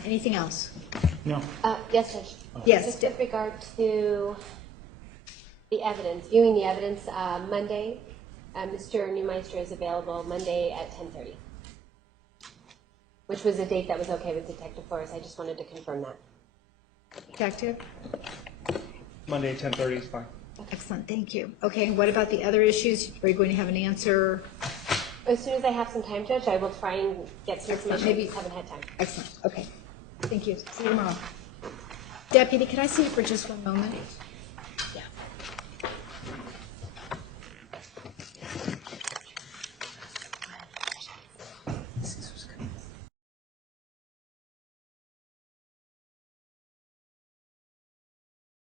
Anything else? No. Yes, Judge. Yes. Just with regard to the evidence, viewing the evidence, Monday, Mr. Neumeister is available Monday at 10:30, which was a date that was okay with Detective Flores. I just wanted to confirm that. Detective? Monday at 10:30 is fine. Excellent. Thank you. Okay. What about the other issues? Are you going to have an answer? As soon as I have some time, Judge, I will try and get some information. Maybe- I just haven't had time. Excellent. Okay. Thank you. See you tomorrow. Deputy, can I see you for just one moment?